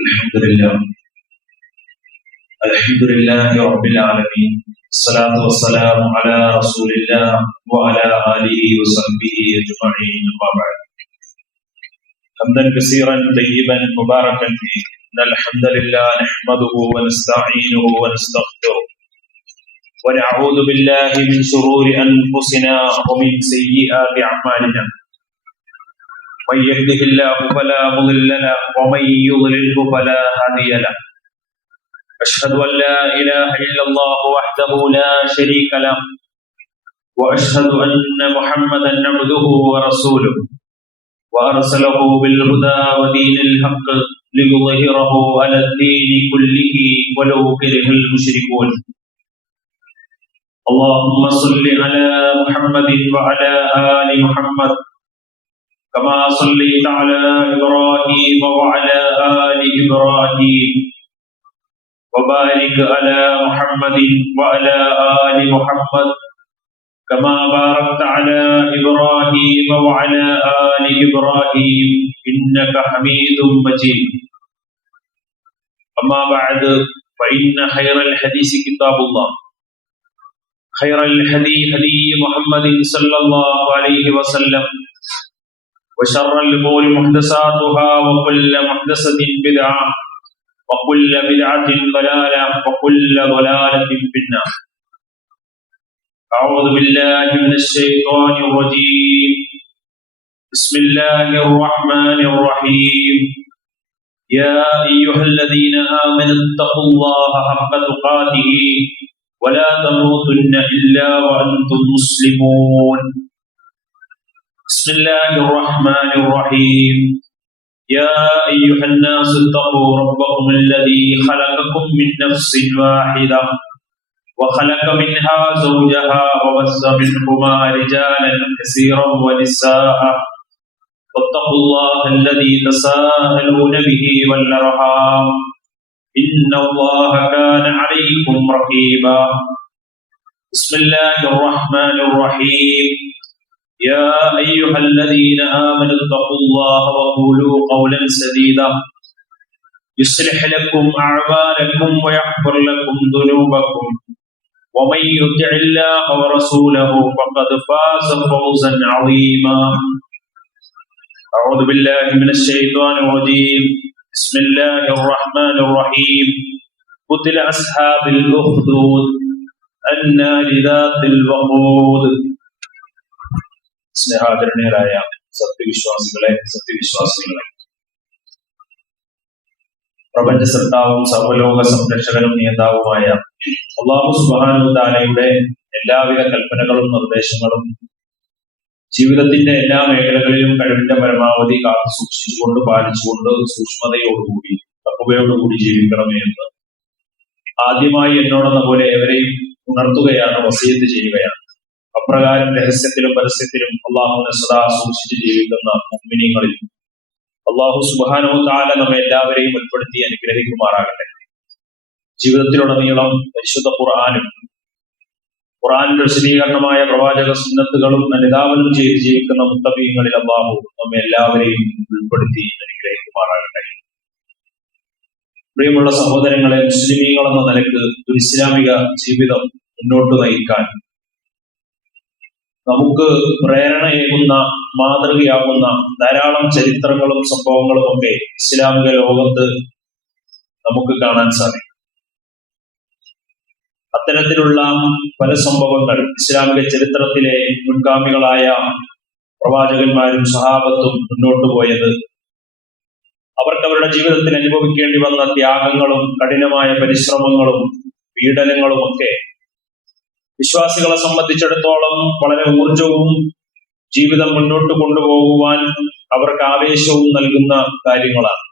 الحمد لله رب العالمين. الصلاة والسلام على رسول الله وعلى آله وصحبه أجمعين. أما بعد، حمدا كثيرا طيبا مباركا فيه. إن الحمد لله نحمده ونستعينه ونستغفره ونعوذ بالله من شرور أنفسنا ومن سيئات أعمالنا. من يهده الله فلا مضل له ومن يضلله فلا هادي له. أشهد أن لا إله إلا الله وحده لا شريك له وأشهد أن محمدا عبده ورسوله وأرسله بالهدى ودين الحق ليظهره على الدين كله ولو كره المشركون. اللهم صل على محمد وعلى آل محمد كما صليت على إبراهيم وعلى آل إبراهيم وبارك على محمد وعلى آل محمد كما باركت على إبراهيم وعلى آل إبراهيم إنك حميد مجيد. أما بعد، فإن خير الحديث كتاب الله، خير الهدي هدي محمد صلى الله عليه وسلم، وشر الأمور محدثاتها وكل محدثة بدعة وكل بدعة ضلالة وكل ضلالة في النار. أعوذ بالله من الشيطان الرجيم. بسم الله الرحمن الرحيم. يا أيها الذين آمنوا اتقوا الله حق تقاته ولا تموتن إلا وأنتم مسلمون. بسم الله الرحمن الرحيم. يا أيها الناس اتقوا ربكم الذي خلقكم من نفس واحدة وخلق منها زوجها وبث منهما رجالا كثيرا ونساء واتقوا الله الذي تساءلون به والأرحام إن الله كان عليكم رقيبا. بسم الله الرحمن الرحيم. يا أيها الذين آمنوا اتقوا الله وقولوا قولا سديدا يصلح لكم أعمالكم ويغفر لكم ذنوبكم ومن يطع الله ورسوله فقد فاز فوزا عظيما. أعوذ بالله من الشيطان الرجيم. بسم الله الرحمن الرحيم. قتل أصحاب الأخدود النار ذات الوقود. സ്നേഹാദരണീയരായ സത്യവിശ്വാസികളെ, പ്രപഞ്ച സൃഷ്ടാവും സർവ്വലോക സംരക്ഷകനും നിയന്താവുമായ അല്ലാഹു സുബ്ഹാനഹു വ തആലയുടെ എല്ലാവിധ കൽപ്പനകളും നിർദ്ദേശങ്ങളും ജീവിതത്തിന്റെ എല്ലാ മേഖലകളിലും കഴിവിന്റെ പരമാവധി കാത്തു സൂക്ഷിച്ചുകൊണ്ട് പാലിച്ചുകൊണ്ട് സൂക്ഷ്മതയോടുകൂടി തഖ്വയോടുകൂടി ജീവിക്കണമേ എന്ന് ആദ്യമായി എന്നോടെന്ന പോലെ എവരെയും ഉണർത്തുകയാണ്, വസിയത്ത് ചെയ്യുകയാണ്. അപ്രകാരം രഹസ്യത്തിലും പരസ്യത്തിലും അള്ളാഹുവിനെ സദാ സൂക്ഷിച്ച് ജീവിക്കുന്ന മുഅ്മിനീങ്ങളിൽ അള്ളാഹു സുബ്ഹാനഹു വ തആല നമ്മെ എല്ലാവരെയും ഉൾപ്പെടുത്തി അനുഗ്രഹിക്കുമാറാകട്ടെ. ജീവിതത്തിലുടനീളം പരിശുദ്ധ ഖുർആനിന്റെ വിശദീകരണമായ പ്രവാചക സുന്നത്തുകളും അനുധാവനം ചെയ്ത് ജീവിക്കുന്ന മുത്തഖീങ്ങളിൽ അള്ളാഹു നമ്മെ എല്ലാവരെയും ഉൾപ്പെടുത്തി അനുഗ്രഹിക്കുമാറാകട്ടെ. പ്രിയമുള്ള സഹോദരങ്ങളെ, മുസ്ലിമീങ്ങൾ എന്ന നിലക്ക് ഒരു ഇസ്ലാമിക ജീവിതം മുന്നോട്ട് നയിക്കാൻ നമുക്ക് പ്രേരണയേകുന്ന, മാതൃകയാകുന്ന ധാരാളം ചരിത്രങ്ങളും സംഭവങ്ങളും ഒക്കെ ഇസ്ലാമിക ലോകത്ത് നമുക്ക് കാണാൻ സാധിക്കും. അത്തരത്തിലുള്ള പല സംഭവങ്ങൾ ഇസ്ലാമിക ചരിത്രത്തിലെ മുൻഗാമികളായ പ്രവാചകന്മാരും സഹാബത്തും മുന്നോട്ട് പോയത് അവർക്ക് അവരുടെ ജീവിതത്തിൽ അനുഭവിക്കേണ്ടി വന്ന ത്യാഗങ്ങളും കഠിനമായ പരിശ്രമങ്ങളും പീഡനങ്ങളും ഒക്കെ വിശ്വാസികളെ സംബന്ധിച്ചിടത്തോളം വളരെ ഊർജവും ജീവിതം മുന്നോട്ട് കൊണ്ടുപോകുവാൻ അവർക്ക് ആവേശവും നൽകുന്ന കാര്യങ്ങളാണ്.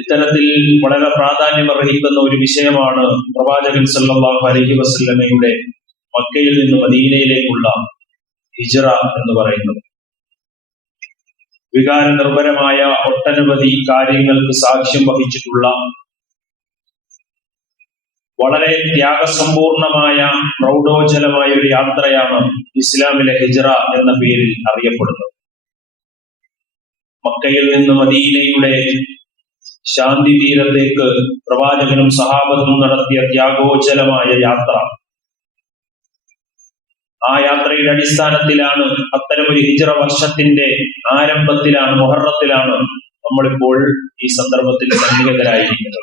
ഇത്തരത്തിൽ വളരെ പ്രാധാന്യമർഹിക്കുന്ന ഒരു വിഷയമാണ് പ്രവാചകൻ സല്ലല്ലാഹു അലൈഹി വസല്ലമയുടെ മക്കയിൽ നിന്ന് മദീനയിലേക്കുള്ള ഹിജ്റ എന്ന് പറയുന്നത്. വികാര നിർഭരമായ ഒട്ടനവധി കാര്യങ്ങൾക്ക് സാക്ഷ്യം വഹിച്ചിട്ടുള്ള വളരെ ത്യാഗസമ്പൂർണമായ പ്രൗഢോജ്വലമായ ഒരു യാത്രയാണ് ഇസ്ലാമിലെ ഹിജ്റ എന്ന പേരിൽ അറിയപ്പെടുന്നത്. മക്കയിൽ നിന്ന് മദീനയുടെ ശാന്തി തീരത്തേക്ക് പ്രവാചകനും സഹാബത്തും നടത്തിയ ത്യാഗോജ്ജലമായ യാത്ര. ആ യാത്രയുടെ അടിസ്ഥാനത്തിലാണ് അത്തരമൊരു ഹിജ്റ വർഷത്തിന്റെ ആരംഭത്തിലാണ്, മുഹറത്തിലാണ് നമ്മളിപ്പോൾ ഈ സന്ദർഭത്തിൽ സന്നിഹിതരായിരിക്കുന്നത്.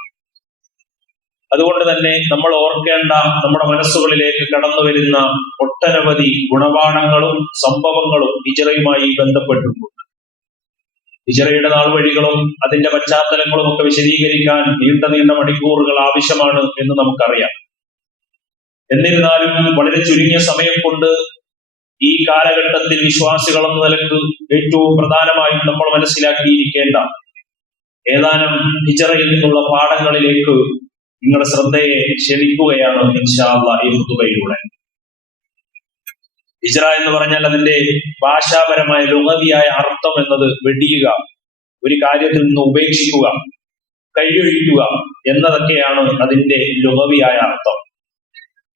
അതുകൊണ്ട് തന്നെ നമ്മൾ ഓർക്കേണ്ട, നമ്മുടെ മനസ്സുകളിലേക്ക് കടന്നു വരുന്ന ഒട്ടനവധി ഗുണപാഠങ്ങളും സംഭവങ്ങളും ഹിജ്റയുമായി ബന്ധപ്പെട്ടിട്ടുണ്ട്. ഹിജ്റയുടെ നാൾവഴികളും അതിന്റെ പശ്ചാത്തലങ്ങളും ഒക്കെ വിശദീകരിക്കാൻ നീണ്ട മണിക്കൂറുകൾ ആവശ്യമാണ് എന്ന് നമുക്കറിയാം. എന്നിരുന്നാലും വളരെ ചുരുങ്ങിയ സമയം കൊണ്ട് ഈ കാലഘട്ടത്തിൽ വിശ്വാസികൾ എന്ന നിലക്ക് ഏറ്റവും പ്രധാനമായും നമ്മൾ മനസ്സിലാക്കിയിരിക്കേണ്ട ഏതാനും ഹിജ്റയിൽ നിന്നുള്ള പാഠങ്ങളിലേക്ക് നിങ്ങളുടെ ശ്രദ്ധയെ ക്ഷണിക്കുകയാണ് ഇൻഷാ അല്ലാഹ് ഈ ഖുതുബയിലൂടെ. ഹിജ്റ എന്ന് പറഞ്ഞാൽ അതിന്റെ ഭാഷാപരമായ ലുഗവിയായ അർത്ഥം എന്നത് വെടിയുക, ഒരു കാര്യത്തിൽ നിന്ന് ഉപേക്ഷിക്കുക, കൈയൊഴിക്കുക എന്നതൊക്കെയാണ് അതിന്റെ ലുഗവിയായ അർത്ഥം.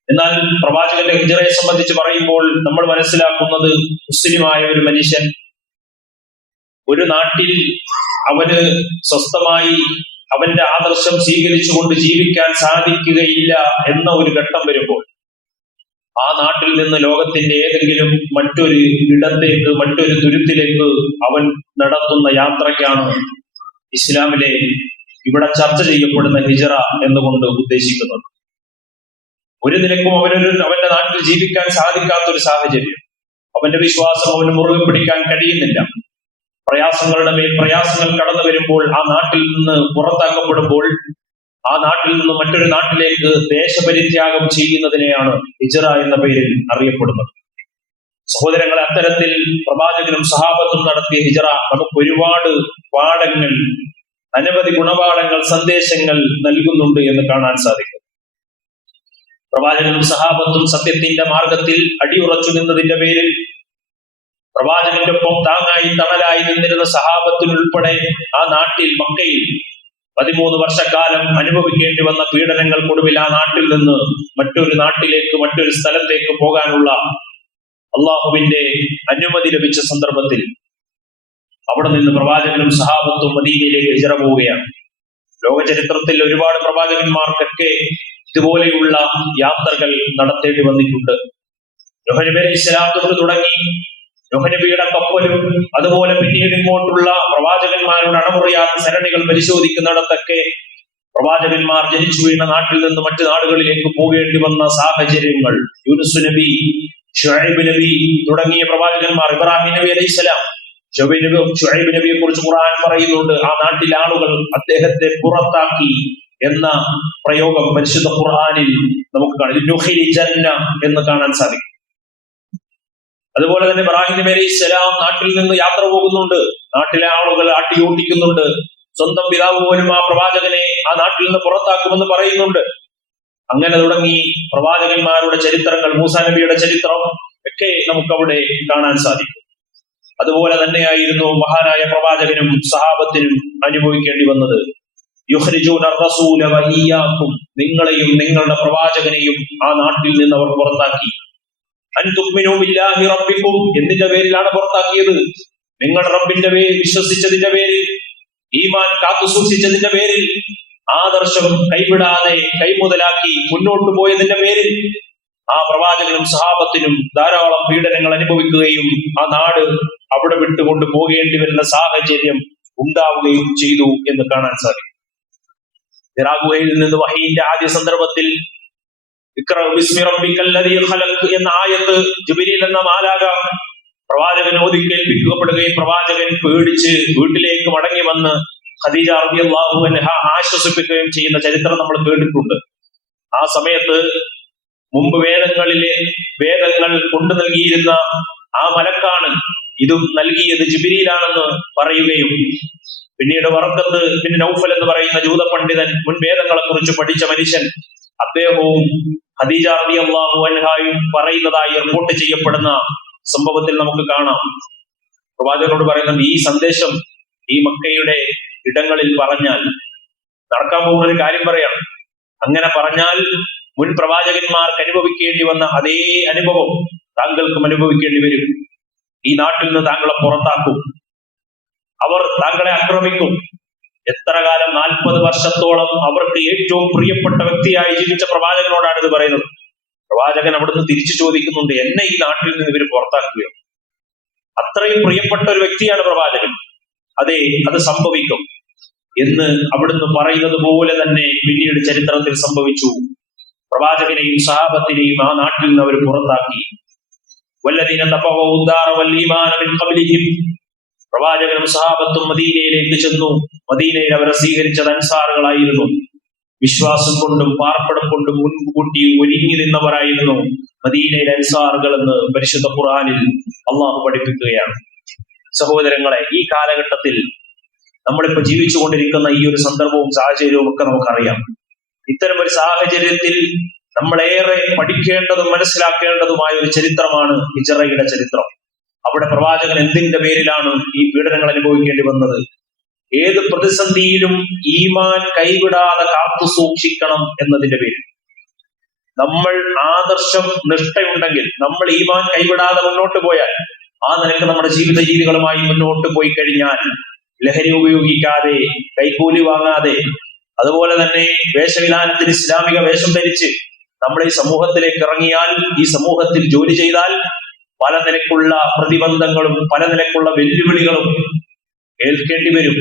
എന്നാൽ പ്രവാചകന്റെ ഹിജ്റയെ സംബന്ധിച്ച് പറയുമ്പോൾ നമ്മൾ മനസ്സിലാക്കുന്നത്, മുസ്ലിമായ ഒരു മനുഷ്യൻ ഒരു നാട്ടിൽ അവന് സ്വസ്ഥമായി അവന്റെ ആദർശം സ്വീകരിച്ചുകൊണ്ട് ജീവിക്കാൻ സാധിക്കുകയില്ല എന്ന ഒരു ഘട്ടം വരുമ്പോൾ ആ നാട്ടിൽ നിന്ന് ലോകത്തിന്റെ ഏതെങ്കിലും മറ്റൊരു ഇടത്തേക്ക്, മറ്റൊരു തുരുത്തിലേക്ക് അവൻ നടത്തുന്ന യാത്രയ്ക്കാണ് ഇസ്ലാമിലെ ഇവിടെ ചർച്ച ചെയ്യപ്പെടുന്ന ഹിജ്റ എന്നുകൊണ്ട് ഉദ്ദേശിക്കുന്നത്. ഒരു നിലക്കും അവന്റെ നാട്ടിൽ ജീവിക്കാൻ സാധിക്കാത്തൊരു സാഹചര്യം, അവന്റെ വിശ്വാസം അവന് മുറുകെ പിടിക്കാൻ കഴിയുന്നില്ല. പ്രയാസങ്ങളുടെ മേൽ പ്രയാസങ്ങൾ കടന്നു വരുമ്പോൾ, ആ നാട്ടിൽ നിന്ന് പുറത്താക്കപ്പെടുമ്പോൾ, ആ നാട്ടിൽ നിന്ന് മറ്റൊരു നാട്ടിലേക്ക് ദേശപരിത്യാഗം ചെയ്യുന്നതിനെയാണ് ഹിജ്റ എന്ന പേരിൽ അറിയപ്പെടുന്നത്. സഹോദരങ്ങളെ, അത്തരത്തിൽ പ്രവാചകനും സഹാബത്തും നടത്തിയ ഹിജ്റ നമുക്ക് ഒരുപാട് പാഠങ്ങൾ, അനവധി ഗുണപാഠങ്ങൾ, സന്ദേശങ്ങൾ നൽകുന്നുണ്ട് എന്ന് കാണാൻ സാധിക്കും. പ്രവാചകനും സഹാബത്തും സത്യത്തിന്റെ മാർഗത്തിൽ അടിയുറച്ചു നിന്നതിന്റെ പേരിൽ പ്രവാചകന്റെ ഒപ്പം താങ്ങായി തണലായി നിന്നിരുന്ന സഹാബത്തിനുൾപ്പെടെ ആ നാട്ടിൽ, മക്കയിൽ 13 വർഷക്കാലം അനുഭവിക്കേണ്ടി വന്ന പീഡനങ്ങൾക്കൊടുവിൽ ആ നാട്ടിൽ നിന്ന് മറ്റൊരു നാട്ടിലേക്ക്, മറ്റൊരു സ്ഥലത്തേക്ക് പോകാനുള്ള അള്ളാഹുവിന്റെ അനുമതി ലഭിച്ച സന്ദർഭത്തിൽ അവിടെ നിന്ന് പ്രവാചകനും സഹാബത്തും മദീനയിലേക്ക് ഹിജ്റ പോവുകയാണ്. ലോക ചരിത്രത്തിൽ ഒരുപാട് പ്രവാചകന്മാർക്കൊക്കെ ഇതുപോലെയുള്ള യാത്രകൾ നടത്തേണ്ടി വന്നിട്ടുണ്ട്. നൂഹ് നബി അലൈഹി സ്വലാത്തു വസ്സലാം തുടങ്ങി നൂഹ് നബിയുടെ കപ്പലും, അതുപോലെ പിന്നീട് ഇങ്ങോട്ടുള്ള പ്രവാചകന്മാരുടെ അണമുറിയാത്ത സരണികൾ പരിശോധിക്കുന്നിടത്തൊക്കെ പ്രവാചകന്മാർ ജനിച്ചു വീണ നാട്ടിൽ നിന്ന് മറ്റു നാടുകളിലേക്ക് പോകേണ്ടി വന്ന സാഹചര്യങ്ങൾ, യൂനുസ് നബി, ശുഐബ് നബി തുടങ്ങിയ പ്രവാചകന്മാർ, ഇബ്രാഹിം നബി അലൈഹി സ്വലാം, ശുഐബ് നബിയെ കുറിച്ച് ഖുർആൻ പറയുന്നുണ്ട്, ആ നാട്ടിലെ ആളുകൾ അദ്ദേഹത്തെ പുറത്താക്കി എന്ന പ്രയോഗം പരിശുദ്ധ ഖുർആനിൽ നമുക്ക് കാണാം, എന്ന് കാണാൻ സാധിക്കും. അതുപോലെ തന്നെ ഇബ്രാഹിം നബി അലൈഹി സ്വലാം നാട്ടിൽ നിന്ന് യാത്ര പോകുന്നുണ്ട്, നാട്ടിലെ ആളുകൾ ആട്ടിയോട്ടിക്കുന്നുണ്ട്, സ്വന്തം പിതാവ് പോലും ആ പ്രവാചകനെ ആ നാട്ടിൽ നിന്ന് പുറത്താക്കുമെന്ന് പറയുന്നുണ്ട്. അങ്ങനെ തുടങ്ങി പ്രവാചകന്മാരുടെ ചരിത്രങ്ങൾ, മൂസാ നബിയുടെ ചരിത്രം ഒക്കെ നമുക്കവിടെ കാണാൻ സാധിക്കും. അതുപോലെ തന്നെയായിരുന്നു മഹാനായ പ്രവാചകനും സഹാബത്തിനും അനുഭവിക്കേണ്ടി വന്നത്. യുഖ്രിജൂന റസൂല വഇയ്യാകും, നിങ്ങളെയും നിങ്ങളുടെ പ്രവാചകനെയും ആ നാട്ടിൽ നിന്ന് അവർ പുറത്താക്കി. അൻ തുഅ്മിനൂ ബില്ലാഹി റബ്ബിക്കും, എന്തിന്റെ പേരിലാണ് പുറത്താക്കിയത്? നിങ്ങളുടെ റബ്ബിന്റെ പേരിൽ വിശ്വസിച്ചതിന്റെ പേരിൽ, ഈമാൻ കാത്തു സൂക്ഷിച്ചതിന്റെ പേരിൽ, ആദർശം കൈവിടാതെ കൈമുതലാക്കി മുന്നോട്ട് പോയതിന്റെ പേരിൽ ആ പ്രവാചകനും സഹാബത്തിനും ധാരാളം പീഡനങ്ങൾ അനുഭവിക്കുകയും ആ നാട് അവിടെ വിട്ടുകൊണ്ട് പോകേണ്ടി വരുന്ന സാഹചര്യം ഉണ്ടാവുകയും ചെയ്തു എന്ന് കാണാൻ സാധിക്കും. ഹിറാ ഗുഹയിൽ നിന്ന് വഹീന്റെ ആദ്യ സന്ദർഭത്തിൽ ഇഖ്റ ബിസ്മി റബ്ബിക്കൽ ലദീ ഖലഖ് എന്ന ആയത്ത് ജിബ്രീൽ എന്ന മാലാഖ പ്രവാചകന് ഓതി കേൾപ്പിക്കപ്പെടുകയും പ്രവാചകൻ പേടിച്ച് വീട്ടിലേക്ക് മടങ്ങി വന്ന് ഖദീജ റളിയല്ലാഹു അൻഹ ആശ്വസിപ്പിക്കുകയും ചെയ്യുന്ന ചരിത്രം നമ്മൾ കേട്ടിട്ടുണ്ട്. ആ സമയത്ത് മുമ്പ് വേദങ്ങൾ കൊണ്ടു നൽകിയിരുന്ന ആ മലക്കാണ് ഇതും നൽകിയത് ജിബ്രീലാണെന്ന് പറയുകയും പിന്നീട് വറഖത്ത് ബിൻ നൗഫൽ എന്ന് പറയുന്ന ജൂത പണ്ഡിതൻ, മുൻ വേദങ്ങളെ കുറിച്ച് പഠിച്ച മനുഷ്യൻ, അദ്ദേഹവും ഖദീജ റളിയല്ലാഹു അൻഹയും പറയുന്നതായി റിപ്പോർട്ട് ചെയ്യപ്പെടുന്ന സംഭവത്തിൽ നമുക്ക് കാണാം. പ്രവാചകനോട് പറയുന്നത്, ഈ സന്ദേശം ഈ മക്കയുടെ ഇടങ്ങളിൽ പറഞ്ഞാൽ, നടക്കാൻ പോകുന്ന ഒരു കാര്യം പറയാം, അങ്ങനെ പറഞ്ഞാൽ മുൻ പ്രവാചകന്മാർക്ക് അനുഭവിക്കേണ്ടി വന്ന അതേ അനുഭവം താങ്കൾക്കും അനുഭവിക്കേണ്ടി വരും. ഈ നാട്ടിൽ നിന്ന് താങ്കളെ പുറത്താക്കും, അവർ താങ്കളെ ആക്രമിക്കും, എത്ര കാലം? 40 വർഷത്തോളം അവർക്ക് ഏറ്റവും പ്രിയപ്പെട്ട വ്യക്തിയായി ജീവിച്ച പ്രവാചകനോടാണ് ഇത് പറയുന്നത്. പ്രവാചകൻ അവിടുന്ന് തിരിച്ചു ചോദിക്കുന്നുണ്ട്, എന്നെ ഈ നാട്ടിൽ നിന്ന് ഇവർ പുറത്താക്കുകയോ? അത്രയും പ്രിയപ്പെട്ട ഒരു വ്യക്തിയാണ് പ്രവാചകൻ. അതെ, അത് സംഭവിക്കും എന്ന് അവിടുന്ന് പറയുന്നത് പോലെ തന്നെ പിന്നീട് ചരിത്രത്തിൽ സംഭവിച്ചു. പ്രവാചകനെയും സഹാബത്തിനെയും ആ നാട്ടിൽ നിന്ന് അവർ പുറത്താക്കി. വല്ലദീന തബവ്വഉ ദാറ വൽ ഈമാന മിൻ ഖബ്ലിഹിം, പ്രവാചകനും സഹാബത്തും മദീനയിലേക്ക് ചെന്നു. മദീനയിൽ അവരെ സ്വീകരിച്ചത് അൻസാറുകളായിരുന്നു. വിശ്വാസം കൊണ്ടും പാർപ്പിടം കൊണ്ടും മുൻകൂട്ടി ഒരുങ്ങി നിന്നവരായിരുന്നു മദീനയിലെ അൻസാറുകൾ എന്ന് പരിശുദ്ധ ഖുർആനിൽ അള്ളാഹു പഠിപ്പിക്കുകയാണ്. സഹോദരങ്ങളെ, ഈ കാലഘട്ടത്തിൽ നമ്മളിപ്പോ ജീവിച്ചുകൊണ്ടിരിക്കുന്ന ഈ ഒരു സന്ദർഭവും സാഹചര്യവും ഒക്കെ നമുക്കറിയാം. ഇത്തരം ഒരു സാഹചര്യത്തിൽ നമ്മളേറെ പഠിക്കേണ്ടതും മനസ്സിലാക്കേണ്ടതുമായ ഒരു ചരിത്രമാണ് ഹിജ്റയുടെ ചരിത്രം. അവിടെ പ്രവാചകൻ എന്തിന്റെ പേരിലാണ് ഈ പീഡനങ്ങൾ അനുഭവിക്കേണ്ടി വന്നത്? ഏത് പ്രതിസന്ധിയിലും ഈമാൻ കൈവിടാതെ കാത്തു സൂക്ഷിക്കണം എന്നതിന്റെ പേരിൽ. നമ്മൾ ആദർശം നിഷ്ഠയുണ്ടെങ്കിൽ, നമ്മൾ ഈമാൻ കൈവിടാതെ മുന്നോട്ട് പോയാൽ, ആ നിലക്ക് നമ്മുടെ ജീവിത രീതികളുമായി മുന്നോട്ട് പോയി കഴിഞ്ഞാൽ, ലഹരി ഉപയോഗിക്കാതെ, കൈക്കൂലി വാങ്ങാതെ, അതുപോലെ തന്നെ വേഷവിധാനത്തിന് ഇസ്ലാമിക വേഷം ധരിച്ച് നമ്മൾ ഈ സമൂഹത്തിലേക്ക് ഇറങ്ങിയാൽ, ഈ സമൂഹത്തിൽ ജോലി ചെയ്താൽ പല നിലക്കുള്ള പ്രതിബന്ധങ്ങളും പല നിലക്കുള്ള വെല്ലുവിളികളും ഏൽക്കേണ്ടി വരും.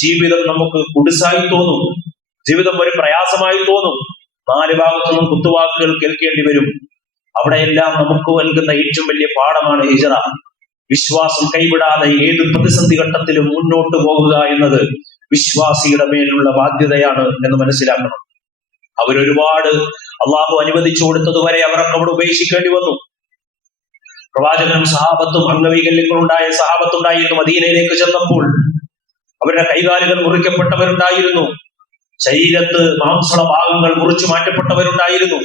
ജീവിതം നമുക്ക് കുടിസായി തോന്നും, ജീവിതം ഒരു പ്രയാസമായി തോന്നും, 4 ഭാഗത്തുനിന്നും കുത്തുവാക്കുകൾ കേൾക്കേണ്ടി വരും. അവിടെയെല്ലാം നമുക്ക് നൽകുന്ന ഏറ്റവും വലിയ പാഠമാണ് ഹിജ്റ. വിശ്വാസം കൈവിടാതെ ഏത് പ്രതിസന്ധി ഘട്ടത്തിലും മുന്നോട്ട് പോകുക എന്നത് വിശ്വാസിയുടെ മേലുള്ള ബാധ്യതയാണ് എന്ന് മനസ്സിലാക്കണം. അവരൊരുപാട് അള്ളാഹു അനുവദിച്ചു കൊടുത്തതുവരെ അവരൊക്കെ അവിടെ ഉപേക്ഷിക്കേണ്ടി വന്നു. പ്രവാചകനും സഹാബത്തും അംഗവൈകല്യങ്ങളുണ്ടായ സഹാബത്തുണ്ടായിരുന്നു. മദീനയിലേക്ക് ചെന്നപ്പോൾ അവരുടെ കൈകാലുകൾ മുറിക്കപ്പെട്ടവരുണ്ടായിരുന്നു, ശരീരത്ത് മാംസള ഭാഗങ്ങൾ മുറിച്ചു മാറ്റപ്പെട്ടവരുണ്ടായിരുന്നു.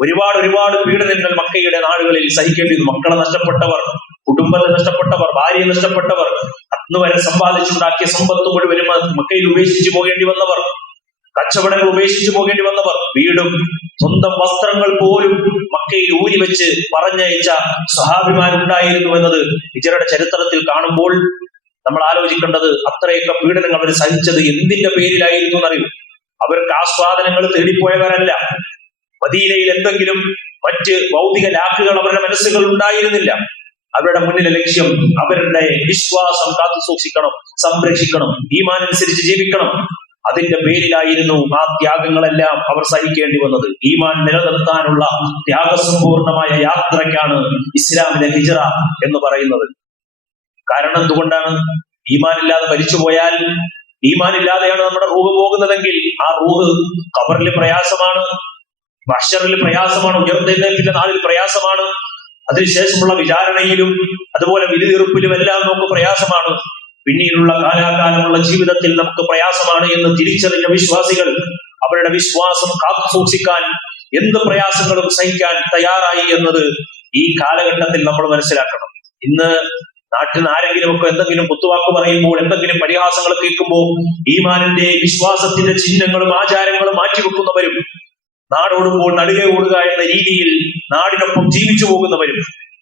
ഒരുപാട് പീഡനങ്ങൾ മക്കയുടെ നാടുകളിൽ സഹിക്കേണ്ടി വന്നു. മക്കളെ നഷ്ടപ്പെട്ടവർ, കുടുംബത്തെ നഷ്ടപ്പെട്ടവർ, ഭാര്യയെ നഷ്ടപ്പെട്ടവർ, അന്ന് വരെ സമ്പാദിച്ചുണ്ടാക്കിയ സമ്പത്ത് മുഴുവനും മക്കയിൽ ഉപേക്ഷിച്ചു പോകേണ്ടി വന്നവർ, കച്ചവടങ്ങൾ ഉപേക്ഷിച്ചു പോകേണ്ടി വന്നവർ, വീടും സ്വന്തം വസ്ത്രങ്ങൾ പോലും മക്കയിൽ ഊരി വെച്ച് പറഞ്ഞയച്ച സഹാബിമാരുണ്ടായിരുന്നു എന്നത് ഹിജ്റയുടെ ചരിത്രത്തിൽ കാണുമ്പോൾ നമ്മൾ ആലോചിക്കേണ്ടത്, അത്രയൊക്കെ പീഡനങ്ങൾ അവർ സഹിച്ചത് എന്തിന്റെ പേരിലായിരുന്നു എന്നറിയൂ. അവർക്ക് ആസ്വാദനങ്ങൾ തേടിപ്പോയവരല്ല. മദീനയിൽ എന്തെങ്കിലും മറ്റ് ഭൗതിക ലാക്കുകൾ അവരുടെ മനസ്സുകൾ ഉണ്ടായിരുന്നില്ല. അവരുടെ മുന്നിലെ ലക്ഷ്യം അവരുടെ വിശ്വാസം കാത്തു സൂക്ഷിക്കണം, സംരക്ഷിക്കണം, ഈമാൻ അനുസരിച്ച് ജീവിക്കണം. അതിന്റെ പേരിലായിരുന്നു ആ ത്യാഗങ്ങളെല്ലാം അവർ സഹിക്കേണ്ടി വന്നത്. ഈമാൻ നിലനിർത്താനുള്ള ത്യാഗസമ്പൂർണമായ യാത്രയ്ക്കാണ് ഇസ്ലാമിലെ ഹിജ്റ എന്ന് പറയുന്നത്. കാരണം എന്തുകൊണ്ടാണ്? ഈമാൻ ഇല്ലാതെ മരിച്ചുപോയാൽ, ഈമാൻ ഇല്ലാതെയാണ് നമ്മുടെ റൂഹ് പോകുന്നതെങ്കിൽ ആ റൂഹ് ഖബറിൽ പ്രയാസമാണ്, മഹ്ശറിൽ പ്രയാസമാണ്, ഉയർത്തെഴുന്നേൽപ്പിന്റെ നാളിൽ പ്രയാസമാണ്, അതിനുശേഷമുള്ള വിചാരണയിലും അതുപോലെ വിധിതീർപ്പിലും എല്ലാം നമുക്ക് പ്രയാസമാണ്. പിന്നീടുള്ള കാലാകാലമുള്ള ജീവിതത്തിൽ നമുക്ക് പ്രയാസമാണ് എന്ന് തിരിച്ചറിഞ്ഞ വിശ്വാസികൾ അവരുടെ വിശ്വാസം കാത്തു സൂക്ഷിക്കാൻ എന്ത് പ്രയാസങ്ങളും സഹിക്കാൻ തയ്യാറായി എന്നത് ഈ കാലഘട്ടത്തിൽ നമ്മൾ മനസ്സിലാക്കണം. ഇന്ന് നാട്ടിൽ നിന്ന് ആരെങ്കിലുമൊക്കെ എന്തെങ്കിലും കുത്തുവാക്ക് പറയുമ്പോൾ, എന്തെങ്കിലും പരിഹാസങ്ങൾ കേൾക്കുമ്പോൾ ഈമാനിന്റെ വിശ്വാസത്തിന്റെ ചിഹ്നങ്ങളും ആചാരങ്ങളും മാറ്റിവെക്കുന്നവരും, നാടോടുമ്പോൾ നടുകെ ഓടുക എന്ന രീതിയിൽ നാടിനൊപ്പം ജീവിച്ചു പോകുന്നവരും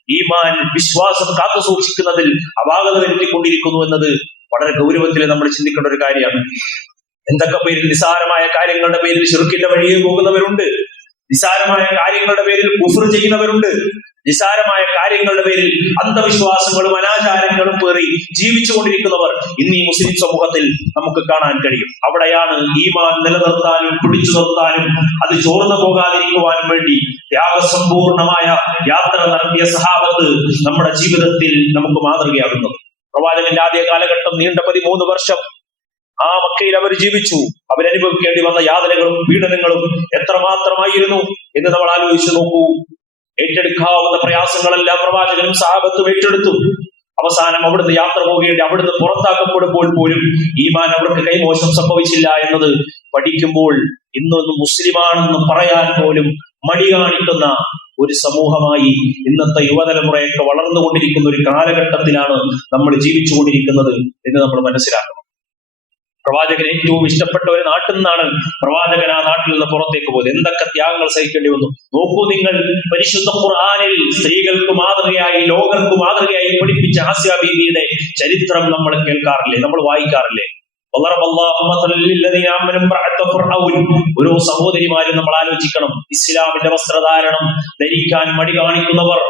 ഈമാൻ വിശ്വാസം കാത്തു സൂക്ഷിക്കുന്നതിൽ അപാകത വരുത്തിക്കൊണ്ടിരിക്കുന്നു എന്നത് വളരെ ഗൗരവത്തിൽ നമ്മൾ ചിന്തിക്കേണ്ട ഒരു കാര്യമാണ്. എന്തൊക്കെ പേരിൽ നിസാരമായ കാര്യങ്ങളുടെ പേരിൽ ശിർക്കിന്റെ വഴിയെ പോകുന്നവരുണ്ട്, നിസാരമായ കാര്യങ്ങളുടെ പേരിൽ കുഫ്ർ ചെയ്യുന്നവരുണ്ട്, നിസാരമായ കാര്യങ്ങളുടെ പേരിൽ അന്ധവിശ്വാസങ്ങളും അനാചാരങ്ങളും പേറി ജീവിച്ചു കൊണ്ടിരിക്കുന്നവർ ഇന്ന് ഈ മുസ്ലിം സമൂഹത്തിൽ നമുക്ക് കാണാൻ കഴിയും. അവിടെയാണ് ഈമാൻ നിലനിർത്താനും പിടിച്ചു നിർത്താനും അത് ചോർന്നു പോകാതിരിക്കുവാനും വേണ്ടി ത്യാഗസമ്പൂർണമായ യാത്ര നടത്തിയ സഹാബത്ത് നമ്മുടെ ജീവിതത്തിൽ നമുക്ക് മാതൃകയാകുന്നത്. പ്രവാചകന്റെ ആദ്യ കാലഘട്ടം നീണ്ട 13 വർഷം ആ മക്കയിൽ അവർ ജീവിച്ചു. അവരനുഭവിക്കേണ്ടി വന്ന യാതനകളും പീഡനങ്ങളും എത്രമാത്രമായിരുന്നു എന്ന് നമ്മൾ ആലോചിച്ചു നോക്കൂ. ഏറ്റെടുക്കാവുന്ന പ്രയാസങ്ങളെല്ലാം പ്രവാചകനും സഹാബത്തും ഏറ്റെടുത്തു. അവസാനം അവിടുന്ന് യാത്ര പോകേണ്ടി, അവിടുന്ന് പുറത്താക്കപ്പെടുമ്പോൾ പോലും ഈമാൻ അവർക്ക് കൈമോശം സംഭവിച്ചില്ല എന്നത് പഠിക്കുമ്പോൾ ഇന്നൊന്ന് മുസ്ലിമാണെന്ന് പറയാൻ പോലും മടി കാണിക്കുന്ന ഒരു സമൂഹമായി ഇന്നത്തെ യുവതലമുറയൊക്കെ വളർന്നുകൊണ്ടിരിക്കുന്ന ഒരു കാലഘട്ടത്തിലാണ് നമ്മൾ ജീവിച്ചുകൊണ്ടിരിക്കുന്നത് എന്ന് നമ്മൾ മനസ്സിലാക്കണം. പ്രവാചകൻ ഏറ്റവും ഇഷ്ടപ്പെട്ട ഒരു നാട്ടിൽ നിന്നാണ് പ്രവാചകൻ ആ നാട്ടിൽ നിന്ന് പുറത്തേക്ക് പോയത്. എന്തൊക്കെ ത്യാഗങ്ങൾ സഹിക്കേണ്ടി വന്നു നോക്കൂ നിങ്ങൾ. പരിശുദ്ധ ഖുർആനിൽ സ്ത്രീകൾക്ക് മാതൃകയായി, ലോകർക്ക് മാതൃകയായി പഠിപ്പിച്ച ആസിയ ബീവിയുടെ ചരിത്രം നമ്മൾ കേൾക്കാറില്ലേ, നമ്മൾ വായിക്കാറില്ലേ? ഓരോ സഹോദരിമാരും നമ്മൾ ആലോചിക്കണം. ഇസ്ലാമിന്റെ വസ്ത്രധാരണം ധരിക്കാൻ മടി കാണിക്കുന്നവർ,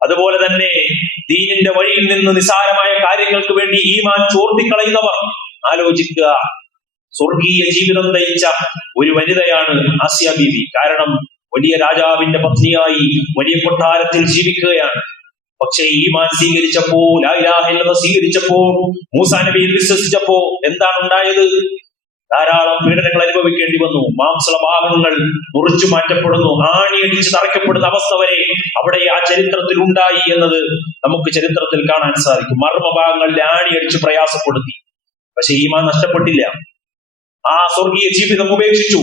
അതുപോലെ തന്നെ ദീനിന്റെ വഴിയിൽ നിന്ന് നിസാരമായ കാര്യങ്ങൾക്ക് വേണ്ടി ഈമാൻ ചോർത്തിക്കളയുന്നവർ, ആലോചിക്കുക. സ്വർഗീയ ജീവിതം നയിച്ച ഒരു വനിതയാണ് ആസിയ ബീവി. കാരണം വലിയ രാജാവിന്റെ പത്നിയായി വലിയ കൊട്ടാരത്തിൽ ജീവിക്കുകയാണ്. പക്ഷേ ഈമാൻ സ്വീകരിച്ചപ്പോ, ലാ ഇലാഹ ഇല്ലല്ലാഹ് സ്വീകരിച്ചപ്പോ, മൂസാ നബിയിൽ വിശ്വസിച്ചപ്പോ എന്താണ് ഉണ്ടായത്? ധാരാളം പീഡനങ്ങൾ അനുഭവിക്കേണ്ടി വന്നു. മാംസഭാഗങ്ങൾ മുറിച്ചു മാറ്റപ്പെടുന്നു, ആണിയടിച്ച് തറയ്ക്കപ്പെടുന്ന അവസ്ഥ വരെ അവിടെ ആ ചരിത്രത്തിൽ ഉണ്ടായി എന്നത് നമുക്ക് ചരിത്രത്തിൽ കാണാൻ സാധിക്കും. മർമ്മഭാഗങ്ങളിൽ ആണിയടിച്ച് പ്രയാസപ്പെടുത്തി. പക്ഷെ ഈമാൻ നഷ്ടപ്പെട്ടില്ല. ആ സ്വർഗീയ ജീവിതം ഉപേക്ഷിച്ചു.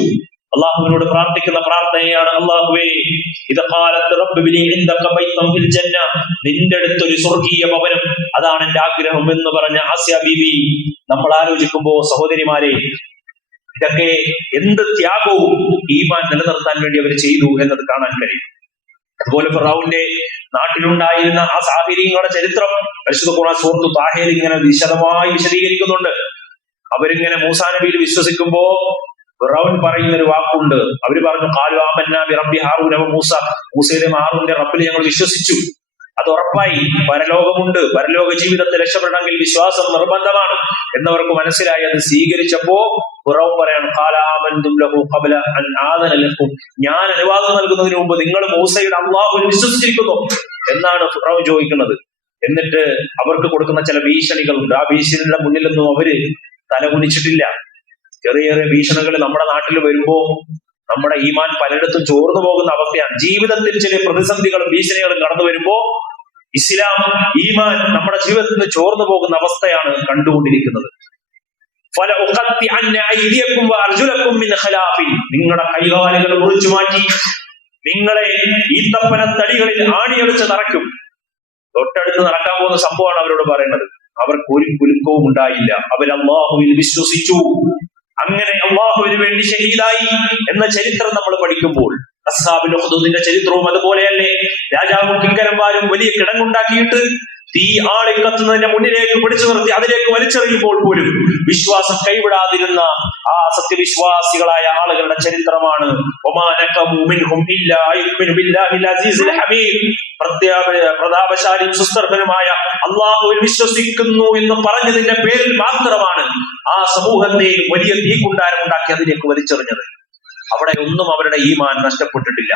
അള്ളാഹുവിനോട് പ്രാർത്ഥിക്കുന്ന പ്രാർത്ഥനയാണ്, അള്ളാഹുവേ, നിന്റെ അടുത്തൊരു സ്വർഗീയ ഭവനം, അതാണ് എന്റെ ആഗ്രഹം എന്ന് പറഞ്ഞ ആസിയ ബീവി. നമ്മൾ ആലോചിക്കുമ്പോ സഹോദരിമാരെ, ഇതൊക്കെ എന്ത് ത്യാഗവും ഈമാൻ നിലനിർത്താൻ വേണ്ടി അവർ ചെയ്തു എന്നത് കാണാൻ കഴിയും. അതുപോലെ ഫിറഔന്റെ നാട്ടിലുണ്ടായിരുന്ന ആ സാഹചര്യങ്ങളുടെ ചരിത്രം പരിശുദ്ധ ഖുർആൻ സൂറത്തു താഹയിൽ ഇങ്ങനെ വിശദമായി വിശദീകരിക്കുന്നുണ്ട്. അവരിങ്ങനെ മൂസാ നബിയിൽ വിശ്വസിക്കുമ്പോ ഫിറഔൻ പറയുന്ന ഒരു വാക്കുണ്ട്. അവര് പറഞ്ഞു, ഖാലു ആമന്നാ ബിറബ്ബി ഹാറൂന വ മൂസ, മൂസയുടെ ഹാറൂന്റെ റബ്ബിൽ ഞങ്ങൾ വിശ്വസിച്ചു. അത് ഉറപ്പായി. പരലോകമുണ്ട്, പരലോക ജീവിതത്തിൽ രക്ഷപ്പെടണമെങ്കിൽ വിശ്വാസം നിർബന്ധമാണ് എന്നവർക്ക് മനസ്സിലായി. അത് സ്വീകരിച്ചപ്പോ ഫിറഔൻ പറയാണ്, ഖാല ആമൻതും ലഹു ഖബ്ല അൻ ആദന ലക്കും, ഞാൻ അനുവാദം നൽകുന്നതിന് മുമ്പ് നിങ്ങൾ മൂസയുടെ അല്ലാഹുവിൽ വിശ്വസിച്ചിരിക്കുന്നു എന്നാണ് ഫിറഔൻ ചോദിക്കുന്നത്. എന്നിട്ട് അവർക്ക് കൊടുക്കുന്ന ചില ഭീഷണികളുണ്ട്. ആ ഭീഷണിയുടെ മുന്നിലൊന്നും അവര് തലകുനിച്ചിട്ടില്ല. ചെറിയ ചെറിയ ഭീഷണികൾ നമ്മുടെ നാട്ടിൽ വരുമ്പോ നമ്മുടെ ഈമാൻ പലയിടത്തും ചോർന്നു പോകുന്ന അവസ്ഥയാണ്. ജീവിതത്തിൽ ചില പ്രതിസന്ധികളും ഭീഷണികളും കടന്നു വരുമ്പോ ഇസ്ലാം, ഈമാൻ നമ്മുടെ ജീവിതത്തിൽ നിന്ന് ചോർന്നു പോകുന്ന അവസ്ഥയാണ് കണ്ടുകൊണ്ടിരിക്കുന്നത്. നിങ്ങളുടെ കൈകാലുകൾ മുറിച്ചു മാറ്റി നിങ്ങളെ ഈത്തപ്പന തടികളിൽ ആണിയടിച്ച് നടക്കും. തൊട്ടടുത്ത് നടക്കാൻ പോകുന്ന സംഭവമാണ് അവരോട് പറയുന്നത്. അവർക്ക് ഒരു കുലുക്കവും ഉണ്ടായില്ല. അവർ അല്ലാഹുവിൽ വിശ്വസിച്ചു. അങ്ങനെ അല്ലാഹുവിന് വേണ്ടി ഷഹീദായി എന്ന ചരിത്രം നമ്മൾ പഠിക്കുമ്പോൾ അസ്ഹാബുൽ ഉഖ്ദൂദിന്റെ ചരിത്രവും അതുപോലെയല്ലേ. രാജാവും കിങ്കരന്മാരും വലിയ കിടങ്ങുണ്ടാക്കിയിട്ട് തീ ആളിക്കത്തുന്നതിന്റെ മുന്നിലേക്ക് പിടിച്ചു നിർത്തി അതിലേക്ക് വലിച്ചെറിയുമ്പോൾ പോലും വിശ്വാസം കൈവിടാതിരുന്ന ആ സത്യവിശ്വാസികളായ ആളുകളുടെ ചരിത്രമാണ്. പ്രതാപശാലിയും സുസ്ഥർഭനുമായ അള്ളാഹുവിൽ വിശ്വസിക്കുന്നു എന്ന് പറഞ്ഞതിന്റെ പേരിൽ മാത്രമാണ് ആ സമൂഹത്തെ വലിയ തീക്കുണ്ടാരം ഉണ്ടാക്കി അതിലേക്ക് വലിച്ചെറിഞ്ഞത്. അവിടെ ഒന്നും അവരുടെ ഈമാൻ നഷ്ടപ്പെട്ടിട്ടില്ല.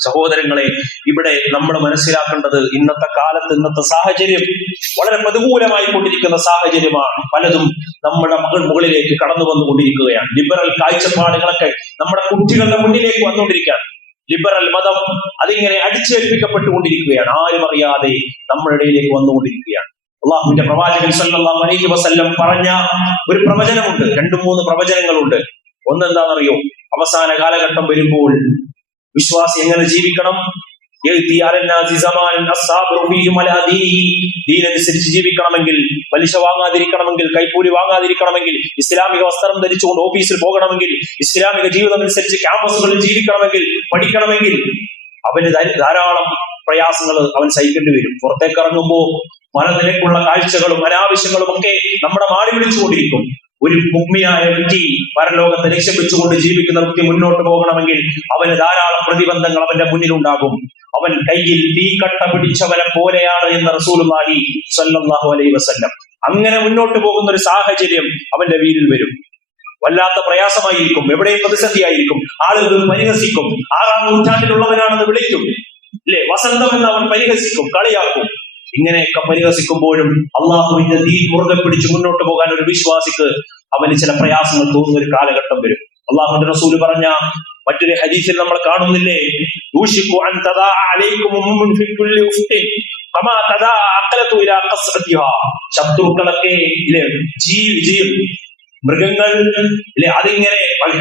സഹോദരങ്ങളെ, ഇവിടെ നമ്മൾ മനസ്സിലാക്കേണ്ടത് ഇന്നത്തെ കാലത്ത്, ഇന്നത്തെ സാഹചര്യം വളരെ പ്രതികൂലമായി കൊണ്ടിരിക്കുന്ന സാഹചര്യമാണ്. പലതും നമ്മുടെ മുകളിലേക്ക് കടന്നു വന്നുകൊണ്ടിരിക്കുകയാണ്. ലിബറൽ കാഴ്ചപ്പാടുകളൊക്കെ നമ്മുടെ കുട്ടികളുടെ മുന്നിലേക്ക് വന്നുകൊണ്ടിരിക്കുകയാണ്. ലിബറൽ മതം അതിങ്ങനെ അടിച്ചേൽപ്പിക്കപ്പെട്ടുകൊണ്ടിരിക്കുകയാണ്. ആരും അറിയാതെ നമ്മുടെ ഇടയിലേക്ക് വന്നുകൊണ്ടിരിക്കുകയാണ്. അള്ളാഹുവിന്റെ പ്രവാചകൻ സല്ലല്ലാഹു അലൈഹി വസല്ലം പറഞ്ഞ ഒരു പ്രവചനമുണ്ട്. 2-3 പ്രവചനങ്ങളുണ്ട്. ഒന്നെന്താണെന്നറിയോ? അവസാന കാലഘട്ടം വരുമ്പോൾ വിശ്വാസി എങ്ങനെ ജീവിക്കണം? ദീനനുസരിച്ച് ജീവിക്കണമെങ്കിൽ, പലിശ വാങ്ങാതിരിക്കണമെങ്കിൽ, കൈക്കൂലി വാങ്ങാതിരിക്കണമെങ്കിൽ, ഇസ്ലാമിക വസ്ത്രം ധരിച്ചുകൊണ്ട് ഓഫീസിൽ പോകണമെങ്കിൽ, ഇസ്ലാമിക ജീവിതം അനുസരിച്ച് ക്യാമ്പസുകളിൽ ജീവിക്കണമെങ്കിൽ, പഠിക്കണമെങ്കിൽ അവന് ധാരാളം പ്രയാസങ്ങൾ അവൻ സഹിക്കേണ്ടി വരും. പുറത്തേക്ക് ഇറങ്ങുമ്പോൾ പലനിരക്കുള്ള കാഴ്ചകളും അനാവശ്യങ്ങളും ഒക്കെ നമ്മുടെ മാടി വിളിച്ചുകൊണ്ടിരിക്കും. ഒരു മുഗ്മിയായ വ്യക്തി, പരലോകത്തെ ലക്ഷ്യം വെച്ചുകൊണ്ട് ജീവിക്കുന്ന വ്യക്തി മുന്നോട്ട് പോകണമെങ്കിൽ അവന് ധാരാളം പ്രതിബന്ധങ്ങൾ അവന്റെ മുന്നിലുണ്ടാകും. അവൻ കയ്യിൽ തീക്കട്ട പിടിച്ചവനെ പോലെയാണ് എന്ന് റസൂലുള്ളാഹി സ്വല്ലല്ലാഹു അലൈഹി വസല്ലം. അങ്ങനെ മുന്നോട്ട് പോകുന്ന ഒരു സാഹചര്യം അവന്റെ വീട്ടിൽ വരും. വല്ലാത്ത പ്രയാസമായിരിക്കും. എവിടെയും പ്രതിസന്ധിയായിരിക്കും. ആളുകൾ പരിഹസിക്കും. 6-ാം നൂറ്റാണ്ടിലുള്ളവനാണെന്ന് വിളിക്കും, അല്ലെ? വസന്തം എന്ന് അവൻ പരിഹസിക്കും, കളിയാക്കും. ഇങ്ങനെയൊക്കെ പരിഹസിക്കുമ്പോഴും അള്ളാഹുവിന്റെ ദീൻ മുറുകെ പിടിച്ച് മുന്നോട്ട് പോകാൻ ഒരു വിശ്വാസിക്ക് അവന് ചില പ്രയാസങ്ങൾ തോന്നുന്ന ഒരു കാലഘട്ടം വരും. അള്ളാഹുവിന്റെ റസൂല് പറഞ്ഞ മറ്റൊരു ഹദീസിൽ നമ്മൾ കാണുന്നില്ലേ, ശത്രുക്കളൊക്കെ മൃഗങ്ങൾ അതിങ്ങനെ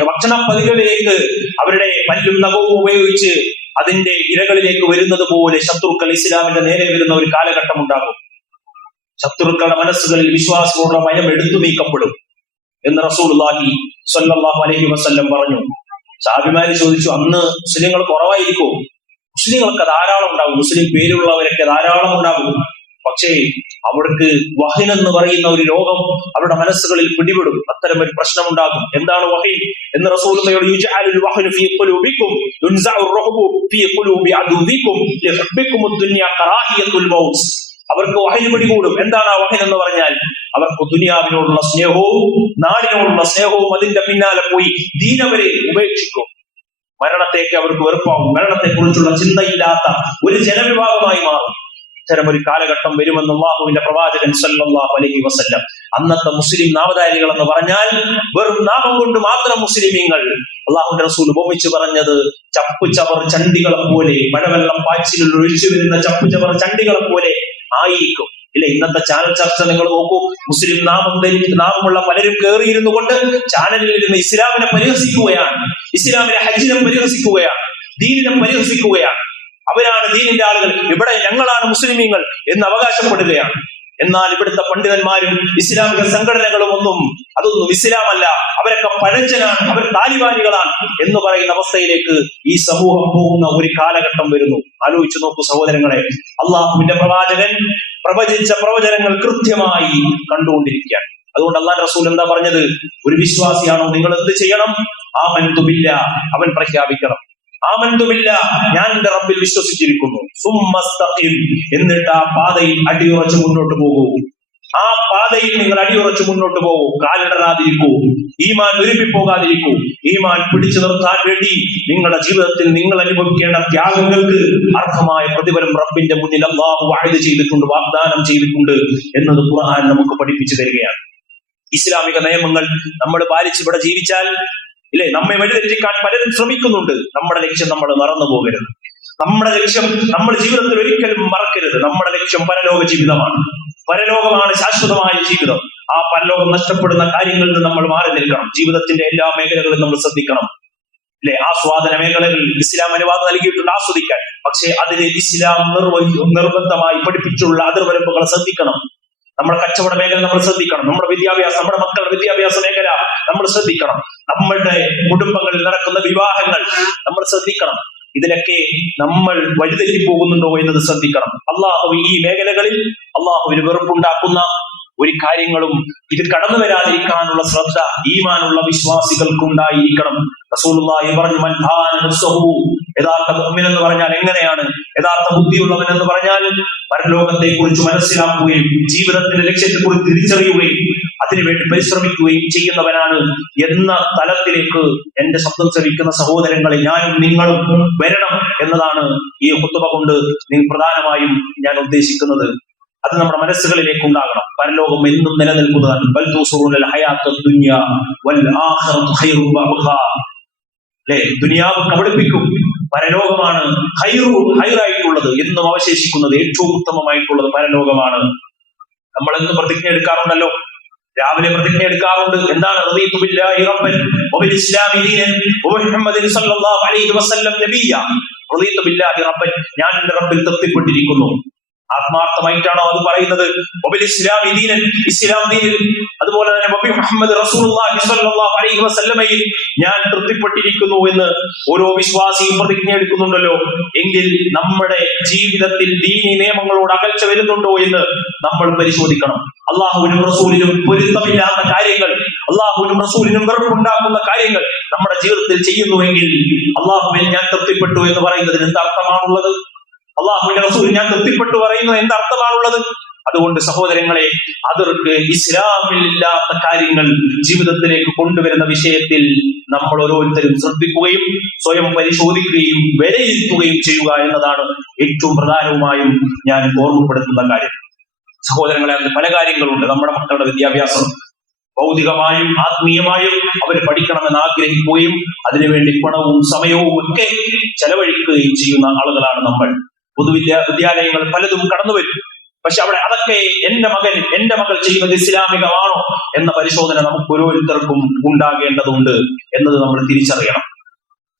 ഭക്ഷണപ്പതികളിലേക്ക് അവരുടെ പല്ലും നഖവും ഉപയോഗിച്ച് അതിന്റെ ഇരകളിലേക്ക് വരുന്നത് പോലെ ശത്രുക്കൾ ഇസ്ലാമിന്റെ നേരെ വരുന്ന ഒരു കാലഘട്ടം ഉണ്ടാകും. ശത്രുക്കളുടെ മനസ്സുകളിൽ വിശ്വാസമുള്ള ഭയം എടുത്തു നീക്കപ്പെടും എന്ന് റസൂലുള്ളാഹി സ്വല്ലല്ലാഹു അലൈഹി വസല്ലം പറഞ്ഞു. സഹാബിമാര് ചോദിച്ചു, അന്ന് മുസ്ലിങ്ങൾ കുറവായിരിക്കോ? മുസ്ലിങ്ങളൊക്കെ ധാരാളം ഉണ്ടാകും, മുസ്ലിം പേരുള്ളവരൊക്കെ ധാരാളം ഉണ്ടാകും. പക്ഷേ അവർക്ക് വഹിൻ എന്ന് പറയുന്ന ഒരു രോഗം അവരുടെ മനസ്സുകളിൽ പിടിപെടും. അത്തരം ഒരു പ്രശ്നമുണ്ടാകും. എന്താണ് വഹിൻ എന്ന് റസൂലുള്ളാഹിയോട് യുജഅലുൽ വഹ്നു ഫീ ഖുലൂബിക്കും യുൻസഉർ റഹ്ബു ഫീ ഖുലൂബി അദുവിക്കും ലിഹബ്ബിക്കുമുദ് ദുനിയ കറാഹിയത്തുൽ മൗത്ത്. അവർക്ക് വഹിൻ പിടികൂടും. എന്താണ് ആ വഹിൻ എന്ന് പറഞ്ഞാൽ അവർക്ക് ദുനിയാവിനോടുള്ള സ്നേഹവും നാടിനോടുള്ള സ്നേഹവും അതിന്റെ പിന്നാലെ പോയി ദീനവരെ ഉപേക്ഷിക്കും. മരണത്തേക്ക് അവർക്ക് വെറുപ്പാവും. മരണത്തെ കുറിച്ചുള്ള ചിന്തയില്ലാത്ത ഒരു ജനവിഭാഗമായി മാറും. ഇത്തരം ഒരു കാലഘട്ടം വരുമെന്ന് അല്ലാഹുവിന്റെ പ്രവാചകൻ സല്ലല്ലാഹു അലൈഹി വസല്ലം. അന്നത്തെ മുസ്ലിം നാമധാരികൾ എന്ന് പറഞ്ഞാൽ വെറും നാമം കൊണ്ട് മാത്രം മുസ്ലിമീങ്ങൾ. അല്ലാഹുവിന്റെ റസൂൽ ഉപമിച്ചു പറഞ്ഞത് ചപ്പു ചവർ ചണ്ടികളെ പോലെ, മഴവെള്ളം പാച്ചിലിൽ ഒഴിച്ചു വരുന്ന ചപ്പു ചവർ ചണ്ടികളെ പോലെ ആയിരിക്കും. ഇല്ലേ, ഇന്നത്തെ ചാനൽ ചർച്ച നിങ്ങൾ നോക്കൂ. മുസ്ലിം നാമമുള്ള പലരും കയറിയിരുന്നു കൊണ്ട് ചാനലിൽ ഇരുന്ന് ഇസ്ലാമിനെ പരിഹസിക്കുകയാണ്, ഇസ്ലാമിനെ ഹജ്ജിനെ പരിഹസിക്കുകയാണ്, ദീനിനെ പരിഹസിക്കുകയാണ്. അവരാണ് ദീനിന്റെ ആളുകൾ, ഇവിടെ ഞങ്ങളാണ് മുസ്ലിമീങ്ങൾ എന്ന് അവകാശപ്പെടുകയാണ്. എന്നാൽ ഇവിടുത്തെ പണ്ഡിതന്മാരും ഇസ്ലാമിക സംഘടനകളും അതൊന്നും ഇസ്ലാമല്ല, അവരൊക്കെ പഴഞ്ചനാണ്, അവർ താലിബാനികളാണ് എന്ന് പറയുന്ന അവസ്ഥയിലേക്ക് ഈ സമൂഹം പോകുന്ന ഒരു കാലഘട്ടം വരുന്നു. ആലോചിച്ചു നോക്കൂ സഹോദരങ്ങളെ. അള്ളാഹുവിന്റെ പ്രവാചകൻ പ്രവചിച്ച പ്രവചനങ്ങൾ കൃത്യമായി കണ്ടുകൊണ്ടിരിക്കുകയാണ്. അതുകൊണ്ട് അല്ലാഹു റസൂൽ എന്താ പറഞ്ഞത്? ഒരു വിശ്വാസിയാണോ നിങ്ങൾ എന്ത് ചെയ്യണം? ആമൻതു ബില്ലാ, അവൻ പ്രഖ്യാപിക്കണം. ആമൻതു ബില്ലാ, ഞാൻ എന്റെ റബ്ബിൽ വിശ്വസിച്ചിരിക്കുന്നു. സുമ്മസ്തഖിം, എന്നിട്ട് ആ പാതയിൽ അടിയുറച്ച് മുന്നോട്ട് പോകൂ. ആ പാതയിൽ നിങ്ങൾ അടിയുറച്ച് മുന്നോട്ട് പോകൂ. കാലിടരാതിരിക്കൂ, ഈമാൻ ഉരുപ്പിപ്പോകാതിരിക്കൂ. ഈമാൻ പിടിച്ചു നിർത്താൻ വേണ്ടി നിങ്ങളുടെ ജീവിതത്തിൽ നിങ്ങൾ അനുഭവിക്കേണ്ട ത്യാഗങ്ങൾക്ക് അർഹമായ പ്രതിഫലം റബ്ബിന്റെ മുന്നിൽ അല്ലാഹു വഅദ് ചെയ്തിട്ടുണ്ട്, വാഗ്ദാനം ചെയ്തിട്ടുണ്ട് എന്നത് ഖുർആൻ നമുക്ക് പഠിപ്പിച്ചു തരികയാണ്. ഇസ്ലാമിക നിയമങ്ങൾ നമ്മൾ പാലിച്ച് ഇവിടെ ജീവിച്ചാൽ ഇല്ലേ, നമ്മെ വഴിതെറ്റിക്കാൻ പലരും ശ്രമിക്കുന്നുണ്ട്. നമ്മുടെ ലക്ഷ്യം നമ്മൾ മറന്നു പോകരുത്. നമ്മുടെ ലക്ഷ്യം നമ്മൾ ജീവിതത്തിൽ ഒരിക്കലും മറക്കരുത്. നമ്മുടെ ലക്ഷ്യം പരലോക ജീവിതമാണ്. പരലോകമാണ് ശാശ്വതമായ ജീവിതം. ആ പരലോകം നഷ്ടപ്പെടുന്ന കാര്യങ്ങളിൽ നിന്ന് നമ്മൾ മാറി നിൽക്കണം. ജീവിതത്തിന്റെ എല്ലാ മേഖലകളും നമ്മൾ ശ്രദ്ധിക്കണം. അല്ലെ, ആസ്വാദന മേഖലകളിൽ ഇസ്ലാം അനുവാദം നൽകിയിട്ടുണ്ട് ആസ്വദിക്കാൻ. പക്ഷെ അതിന് ഇസ്ലാം നിർബന്ധമായി പഠിപ്പിച്ചുള്ള അതിർവരമ്പുകളെ ശ്രദ്ധിക്കണം. നമ്മുടെ കച്ചവട മേഖല നമ്മൾ ശ്രദ്ധിക്കണം. നമ്മുടെ വിദ്യാഭ്യാസം, നമ്മുടെ മക്കളുടെ വിദ്യാഭ്യാസ മേഖല നമ്മൾ ശ്രദ്ധിക്കണം. നമ്മളുടെ കുടുംബങ്ങളിൽ നടക്കുന്ന വിവാഹങ്ങൾ നമ്മൾ ശ്രദ്ധിക്കണം. ഇതിലൊക്കെ നമ്മൾ വഴിതെറ്റി പോകുന്നുണ്ടോ എന്നത് ശ്രദ്ധിക്കണം. അള്ളാഹു ഈ മേഖലകളിൽ അള്ളാഹുവിന് വെറുപ്പുണ്ടാക്കുന്ന ഒരു കാര്യങ്ങളും ഇത് കടന്നു വരാതിരിക്കാനുള്ള ശ്രദ്ധ ഈമാനുള്ള വിശ്വാസികൾക്ക് ഉണ്ടായിരിക്കണം. റസൂലുള്ളാഹി പറഞ്ഞു, മൻ ധാന നഫ്സഹു, യഥാർത്ഥ മുഅ്മിൻ എന്ന് പറഞ്ഞാൽ എങ്ങനെയാണ്? യഥാർത്ഥ ബുദ്ധിയുള്ളവൻ എന്ന് പറഞ്ഞാൽ പരലോകത്തെ കുറിച്ച് മനസ്സിലാക്കുകയും ജീവിതത്തിന്റെ ലക്ഷ്യത്തെക്കുറിച്ച് തിരിച്ചറിയുകയും അതിനുവേണ്ടി പരിശ്രമിക്കുകയും ചെയ്യുന്നവനാണ് എന്ന തലത്തിലേക്ക് എന്റെ ശബ്ദം ശ്രവിക്കുന്ന സഹോദരങ്ങളെ ഞാനും നിങ്ങളും വരണം എന്നതാണ് ഈ ഖുതുബ കൊണ്ട് പ്രധാനമായും ഞാൻ ഉദ്ദേശിക്കുന്നത്. അത് നമ്മുടെ മനസ്സുകളിലേക്ക് ഉണ്ടാകണം. പരലോകം എന്നും നിലനിൽക്കുന്നതാണ്. ബൽ തുസൂറുൽ ഹയാത്തുദ് ദുനിയ വൽ ആഖിറതു ഖൈറുൻ വഅബ്ഖാ. അല്ലേ, ദുനിയാവ് കബളിപ്പിക്കും, പരലോകമാണ് ഹൈറായിട്ടുള്ളത്, എന്നും അവശേഷിക്കുന്നത്, ഏറ്റവും ഉത്തമമായിട്ടുള്ളത് പരലോകമാണ്. നമ്മൾ എന്ന് പ്രതിജ്ഞ എടുക്കാറുണ്ടല്ലോ, രാവിലെ പ്രതിജ്ഞ എടുക്കാറുണ്ട്. എന്താണ്? റളീതു ബില്ലാഹി റബ്ബൻ വബിൽ ഇസ്ലാമി ദീനൻ വമുഹമ്മദിൻ സ്വല്ലല്ലാഹു അലൈഹി വസല്ലം നബിയ്യ. റളീതു ബില്ലാഹി റബ്ബൻ, ഞാൻ എന്റെ റബ്ബിൽ തൃപ്തിപ്പെട്ടിരിക്കുന്നു. ആത്മാർത്ഥമായിട്ടാണോ അത് പറയുന്നത്? വബിൽ ഇസ്ലാമി ദീനൻ, ഇസ്ലാം ദീനിൽ, അതുപോലെ തന്നെ വബി മുഹമ്മദ് റസൂലുള്ളാഹി സ്വല്ലല്ലാഹു അലൈഹി വസല്ലമയിൽ ഞാൻ തൃപ്തിപ്പെട്ടിരിക്കുന്നു എന്ന് ഓരോ വിശ്വാസിയും പ്രതിജ്ഞ എടുക്കുന്നുണ്ടല്ലോ. എങ്കിൽ നമ്മുടെ ജീവിതത്തിൽ ദീനി നിയമങ്ങളോട് അകൽച്ച വരുന്നുണ്ടോ എന്ന് നമ്മൾ പരിശോധിക്കണം. അള്ളാഹുവിനും റസൂലിനും പൊരുത്തമില്ലാത്ത കാര്യങ്ങൾ, അള്ളാഹുവിനും റസൂലിനും വെറുപ്പുണ്ടാക്കുന്ന കാര്യങ്ങൾ നമ്മുടെ ജീവിതത്തിൽ ചെയ്യുന്നുവെങ്കിൽ അള്ളാഹുവിൽ ഞാൻ തൃപ്തിപ്പെട്ടു എന്ന് പറയുന്നതിന് എന്തർത്ഥമാണുള്ളത്? അള്ളാഹുവിന്റെ റസൂൽ ഞാൻ തൃപ്തിപ്പെട്ടു പറയുന്നത് എന്തർത്ഥമാണുള്ളത്? അതുകൊണ്ട് സഹോദരങ്ങളെ, അതർക്ക് ഇസ്ലാമിൽ ഇല്ലാത്ത കാര്യങ്ങൾ ജീവിതത്തിലേക്ക് കൊണ്ടുവരുന്ന വിഷയത്തിൽ നമ്മൾ ഓരോരുത്തരും ശ്രദ്ധിക്കുകയും സ്വയം പരിശോധിക്കുകയും വിലയിരുത്തുകയും ചെയ്യുക എന്നതാണ് ഏറ്റവും പ്രധാനവുമായും ഞാൻ ഓർമ്മപ്പെടുത്തുന്ന കാര്യം. സഹോദരങ്ങളെ, അതിന് പല കാര്യങ്ങളുണ്ട്. നമ്മുടെ മക്കളുടെ വിദ്യാഭ്യാസം ഭൗതികമായും ആത്മീയമായും അവർ പഠിക്കണമെന്ന് ആഗ്രഹിക്കുകയും അതിനുവേണ്ടി പണവും സമയവും ഒക്കെ ചെലവഴിക്കുകയും ചെയ്യുന്ന ആളുകളാണ് നമ്മൾ. വിദ്യാലയങ്ങൾ പലതും കടന്നു വരും. പക്ഷെ അവിടെ അതൊക്കെ എന്റെ മകൾ ചെയ്യുന്നത് ഇസ്ലാമികമാണോ എന്ന പരിശോധന നമുക്ക് ഓരോരുത്തർക്കും ഉണ്ടാകേണ്ടതുണ്ട് എന്നത് നമ്മൾ തിരിച്ചറിയണം.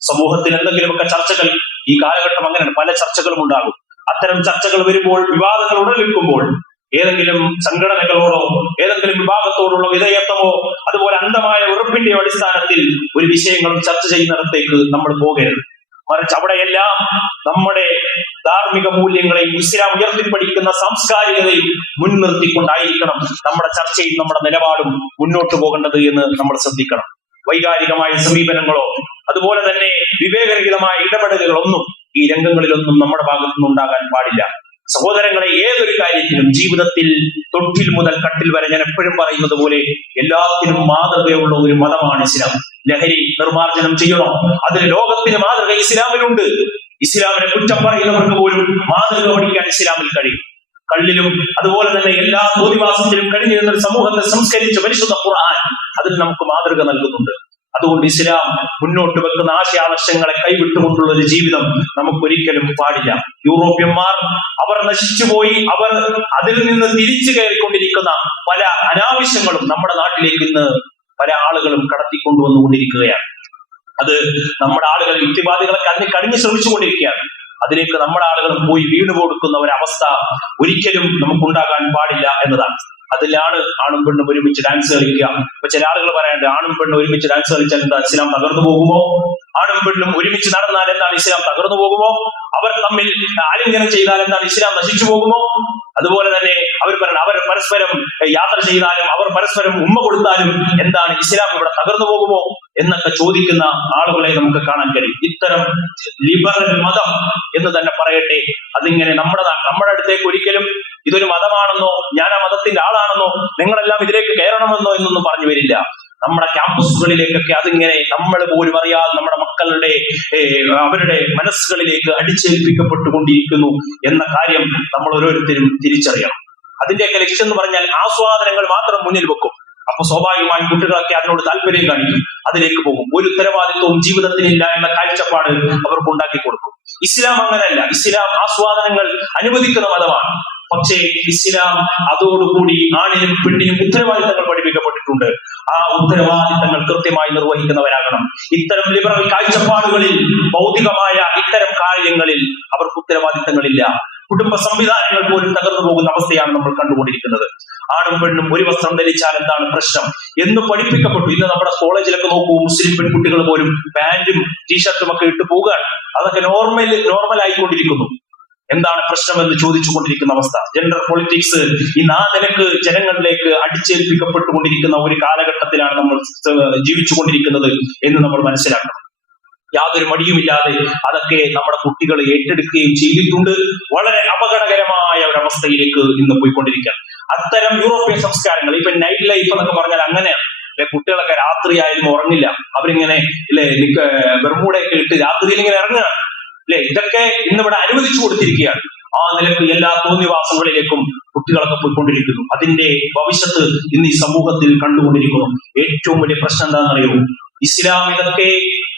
സമൂഹത്തിൽ എന്തെങ്കിലുമൊക്കെ ചർച്ചകൾ, ഈ കാലഘട്ടം അങ്ങനെയാണ്, പല ചർച്ചകളും ഉണ്ടാകും. അത്തരം ചർച്ചകൾ വരുമ്പോൾ, വിവാദങ്ങൾ ഉടലെടുക്കുമ്പോൾ ഏതെങ്കിലും സംഘടനകളോടോ ഏതെങ്കിലും വിഭാഗത്തോടുള്ള വിധേയത്വമോ അതുപോലെ അന്ധമായ ഉറപ്പിന്റെ അടിസ്ഥാനത്തിൽ ഒരു വിഷയങ്ങളും ചർച്ച ചെയ്യുന്നിടത്തേക്ക് നമ്മൾ പോകരുത്. മറിച്ച് അവിടെയെല്ലാം നമ്മുടെ ധാർമ്മിക മൂല്യങ്ങളെയും ഇസ്ലാം ഉയർത്തിപ്പിടിക്കുന്ന സാംസ്കാരികതയും മുൻനിർത്തിക്കൊണ്ടായിരിക്കണം നമ്മുടെ ചർച്ചയും നമ്മുടെ നിലപാടും മുന്നോട്ട് പോകേണ്ടത് എന്ന് നമ്മൾ ശ്രദ്ധിക്കണം. വൈകാരികമായ സമീപനങ്ങളോ അതുപോലെ തന്നെ വിവേകരഹിതമായ ഇടപെടലുകളൊന്നും ഈ രംഗങ്ങളിലൊന്നും നമ്മുടെ ഭാഗത്തുനിന്ന് ഉണ്ടാകാൻ പാടില്ല. സഹോദരങ്ങളെ, ഏതൊരു കാര്യത്തിലും ജീവിതത്തിൽ തൊട്ടിൽ മുതൽ കട്ടിൽ വരെ ഞാൻ എപ്പോഴും പറയുന്നത് പോലെ എല്ലാത്തിനും മാതൃകയുള്ള ഒരു മതമാണ് ഇസ്ലാം. ലഹരി നിർമ്മാർജ്ജനം ചെയ്യണോ, അതിന് ലോകത്തിന് മാതൃക ഇസ്ലാമിലുണ്ട്. ഇസ്ലാമിനെ കുറ്റം പറയുന്നവർക്ക് പോലും മാതൃക പഠിക്കാൻ ഇസ്ലാമിൽ കഴിയും. കള്ളിലും അതുപോലെ തന്നെ എല്ലാ തോന്നിവാസത്തിലും കഴിഞ്ഞിരുന്ന ഒരു സമൂഹത്തെ സംസ്കരിച്ച പരിശുദ്ധ ഖുർആൻ അതിന് നമുക്ക് മാതൃക നൽകുന്നുണ്ട്. അതുകൊണ്ട് ഇസ്ലാം മുന്നോട്ട് വെക്കുന്ന ആശയാദർശങ്ങളെ കൈവിട്ടുകൊണ്ടുള്ള ഒരു ജീവിതം നമുക്കൊരിക്കലും പാടില്ല. യൂറോപ്യന്മാർ അവർ നശിച്ചുപോയി, അവർ അതിൽ നിന്ന് തിരിച്ചു കയറിക്കൊണ്ടിരിക്കുന്ന പല അനാവശ്യങ്ങളും നമ്മുടെ നാട്ടിലേക്ക് ഇന്ന് പല ആളുകളും കടത്തിക്കൊണ്ടുവന്നുകൊണ്ടിരിക്കുകയാണ്. അത് നമ്മുടെ ആളുകൾ യുക്തിവാദികളൊക്കെ അതിന് കടിഞ്ഞു ശ്രമിച്ചുകൊണ്ടിരിക്കുകയാണ്. അതിലേക്ക് നമ്മുടെ ആളുകളും പോയി വീണു കൊടുക്കുന്ന ഒരവസ്ഥ ഒരിക്കലും നമുക്കുണ്ടാകാൻ പാടില്ല എന്നതാണ്. അതിലാണ് ആണും പെണ്ണും ഒരുമിച്ച് ഡാൻസ് കളിക്കുക. ഇപ്പൊ ചില ആളുകൾ പറയാറുണ്ട്, ആണും പെണ്ണും ഒരുമിച്ച് ഡാൻസ് കളിച്ചാൽ എന്താ ഇസ്ലാം തകർന്നു പോകുമോ? ആണും പെണ്ണും ഒരുമിച്ച് നടന്നാൽ എന്താണ് ഇസ്ലാം തകർന്നു പോകുമോ? അവർ തമ്മിൽ ആലിംഗനം ചെയ്താൽ എന്താണ് ഇസ്ലാം നശിച്ചു പോകുമോ? അതുപോലെ തന്നെ അവർ പരസ്പരം യാത്ര ചെയ്താലും അവർ പരസ്പരം ഉമ്മ കൊടുത്താലും എന്താണ് ഇസ്ലാം ഇവിടെ തകർന്നു പോകുമോ എന്നൊക്കെ ചോദിക്കുന്ന ആളുകളെ നമുക്ക് കാണാൻ കഴിയും. ഇത്തരം ലിബറൽ മതം എന്ന് തന്നെ പറയട്ടെ, അതിങ്ങനെ നമ്മുടെ അടുത്തേക്ക് ഒരിക്കലും ഇതൊരു മതമാണെന്നോ ഞാൻ ആ മതത്തിന്റെ ആളാണെന്നോ നിങ്ങളെല്ലാം ഇതിലേക്ക് കയറണമെന്നോ എന്നൊന്നും പറഞ്ഞു വരില്ല. നമ്മുടെ ക്യാമ്പസുകളിലേക്കൊക്കെ അതിങ്ങനെ നമ്മൾ പോലും അറിയാതെ നമ്മുടെ മക്കളുടെ അവരുടെ മനസ്സുകളിലേക്ക് അടിച്ചേൽപ്പിക്കപ്പെട്ടുകൊണ്ടിരിക്കുന്നു എന്ന കാര്യം നമ്മൾ ഓരോരുത്തരും തിരിച്ചറിയണം. അതിന്റെയൊക്കെ ലക്ഷ്യം എന്ന് പറഞ്ഞാൽ ആസ്വാദനങ്ങൾ മാത്രം മുന്നിൽ വെക്കും. അപ്പൊ സ്വാഭാവികമായും കുട്ടികളൊക്കെ അതിനോട് താല്പര്യം കാണിക്കും, അതിലേക്ക് പോകും. ഒരു ഉത്തരവാദിത്വവും ജീവിതത്തിലില്ല എന്ന കാഴ്ചപ്പാട് അവർക്ക് ഉണ്ടാക്കി കൊടുക്കും. ഇസ്ലാം അങ്ങനെയല്ല. ഇസ്ലാം ആസ്വാദനങ്ങൾ അനുവദിക്കുന്ന മതമാണ്. പക്ഷേ ഇസ്ലാം അതോടുകൂടി ആണിനും പെണ്ണിനും ഉത്തരവാദിത്തങ്ങൾ പഠിപ്പിക്കപ്പെട്ടിട്ടുണ്ട്. ആ ഉത്തരവാദിത്തങ്ങൾ കൃത്യമായി നിർവഹിക്കുന്നവരാകണം. ഇത്തരം ലിബറൽ കാഴ്ചപ്പാടുകളിൽ, ഭൗതികമായ ഇത്തരം കാര്യങ്ങളിൽ അവർക്ക് ഉത്തരവാദിത്തങ്ങളില്ല. കുടുംബ സംവിധാനങ്ങൾ പോലും തകർന്നു പോകുന്ന അവസ്ഥയാണ് നമ്മൾ കണ്ടുകൊണ്ടിരിക്കുന്നത്. ആണും പെണ്ണും ഒരു വസ്ത്രം ധരിച്ചാൽ എന്താണ് പ്രശ്നം എന്ന് പഠിപ്പിക്കപ്പെട്ടു. ഇന്ന് നമ്മുടെ കോളേജിലൊക്കെ നോക്കൂ, മുസ്ലിം പെൺകുട്ടികൾ പോലും പാന്റും ടീഷർട്ടും ഒക്കെ ഇട്ട് പോവുകയാണ്. അതൊക്കെ നോർമൽ ആയിക്കൊണ്ടിരിക്കുന്നു. എന്താണ് പ്രശ്നം എന്ന് ചോദിച്ചു കൊണ്ടിരിക്കുന്ന അവസ്ഥ. ജെൻഡർ പൊളിറ്റിക്സ് ഇന്ന് ആ നിലക്ക് ജനങ്ങളിലേക്ക് അടിച്ചേൽപ്പിക്കപ്പെട്ടുകൊണ്ടിരിക്കുന്ന ഒരു കാലഘട്ടത്തിലാണ് നമ്മൾ ജീവിച്ചുകൊണ്ടിരിക്കുന്നത് എന്ന് നമ്മൾ മനസ്സിലാക്കണം. യാതൊരു മടിയുമില്ലാതെ അതൊക്കെ നമ്മുടെ കുട്ടികൾ ഏറ്റെടുക്കുകയും ചെയ്തിട്ടുണ്ട്. വളരെ അപകടകരമായ ഒരവസ്ഥയിലേക്ക് ഇന്ന് പോയിക്കൊണ്ടിരിക്കുകയാണ്. അത്തരം യൂറോപ്യൻ സംസ്കാരങ്ങൾ, ഇപ്പൊ നൈറ്റ് ലൈഫ് എന്നൊക്കെ പറഞ്ഞാൽ അങ്ങനെയാണ്. കുട്ടികളൊക്കെ രാത്രിയായാലും ഉറങ്ങില്ല, അവരിങ്ങനെ ബെർമൂഡയൊക്കെ ഇട്ട് രാത്രിയിൽ ഇങ്ങനെ ഇറങ്ങുകയാണ്. ഇതൊക്കെ ഇന്നിവിടെ അനുവദിച്ചു കൊടുത്തിരിക്കുകയാണ്. ആ നിലക്ക് എല്ലാ തോന്നിവാസങ്ങളിലേക്കും കുട്ടികളൊക്കെ പോയിക്കൊണ്ടിരിക്കുന്നു. അതിന്റെ ഭവിഷ്യത്ത് ഇന്ന് ഈ സമൂഹത്തിൽ കണ്ടുകൊണ്ടിരിക്കുന്നു. ഏറ്റവും വലിയ പ്രശ്നം എന്താണെന്നറിയോ? ഇസ്ലാം ഇതൊക്കെ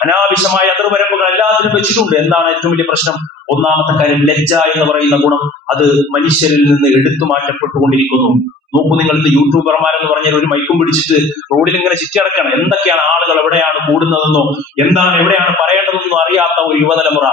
അനാവശ്യമായ അതിർവരമ്പുകൾ എല്ലാത്തിനും വെച്ചിട്ടുണ്ട്. എന്താണ് ഏറ്റവും വലിയ പ്രശ്നം? ഒന്നാമത്തെ കാര്യം, ലജ്ജ എന്ന് പറയുന്ന ഗുണം അത് മനുഷ്യരിൽ നിന്ന് എടുത്തു മാറ്റപ്പെട്ടുകൊണ്ടിരിക്കുന്നു. നോക്കൂ, നിങ്ങൾ യൂട്യൂബർമാരെന്ന് പറഞ്ഞാൽ ഒരു മൈക്കും പിടിച്ചിട്ട് റോഡിൽ ഇങ്ങനെ ചുറ്റിയടക്കണം. എന്തൊക്കെയാണ് ആളുകൾ എവിടെയാണ് കൂടുന്നതെന്നോ എന്താണ് എവിടെയാണ് പറയേണ്ടതെന്നോ അറിയാത്ത ഒരു യുവതലമുറ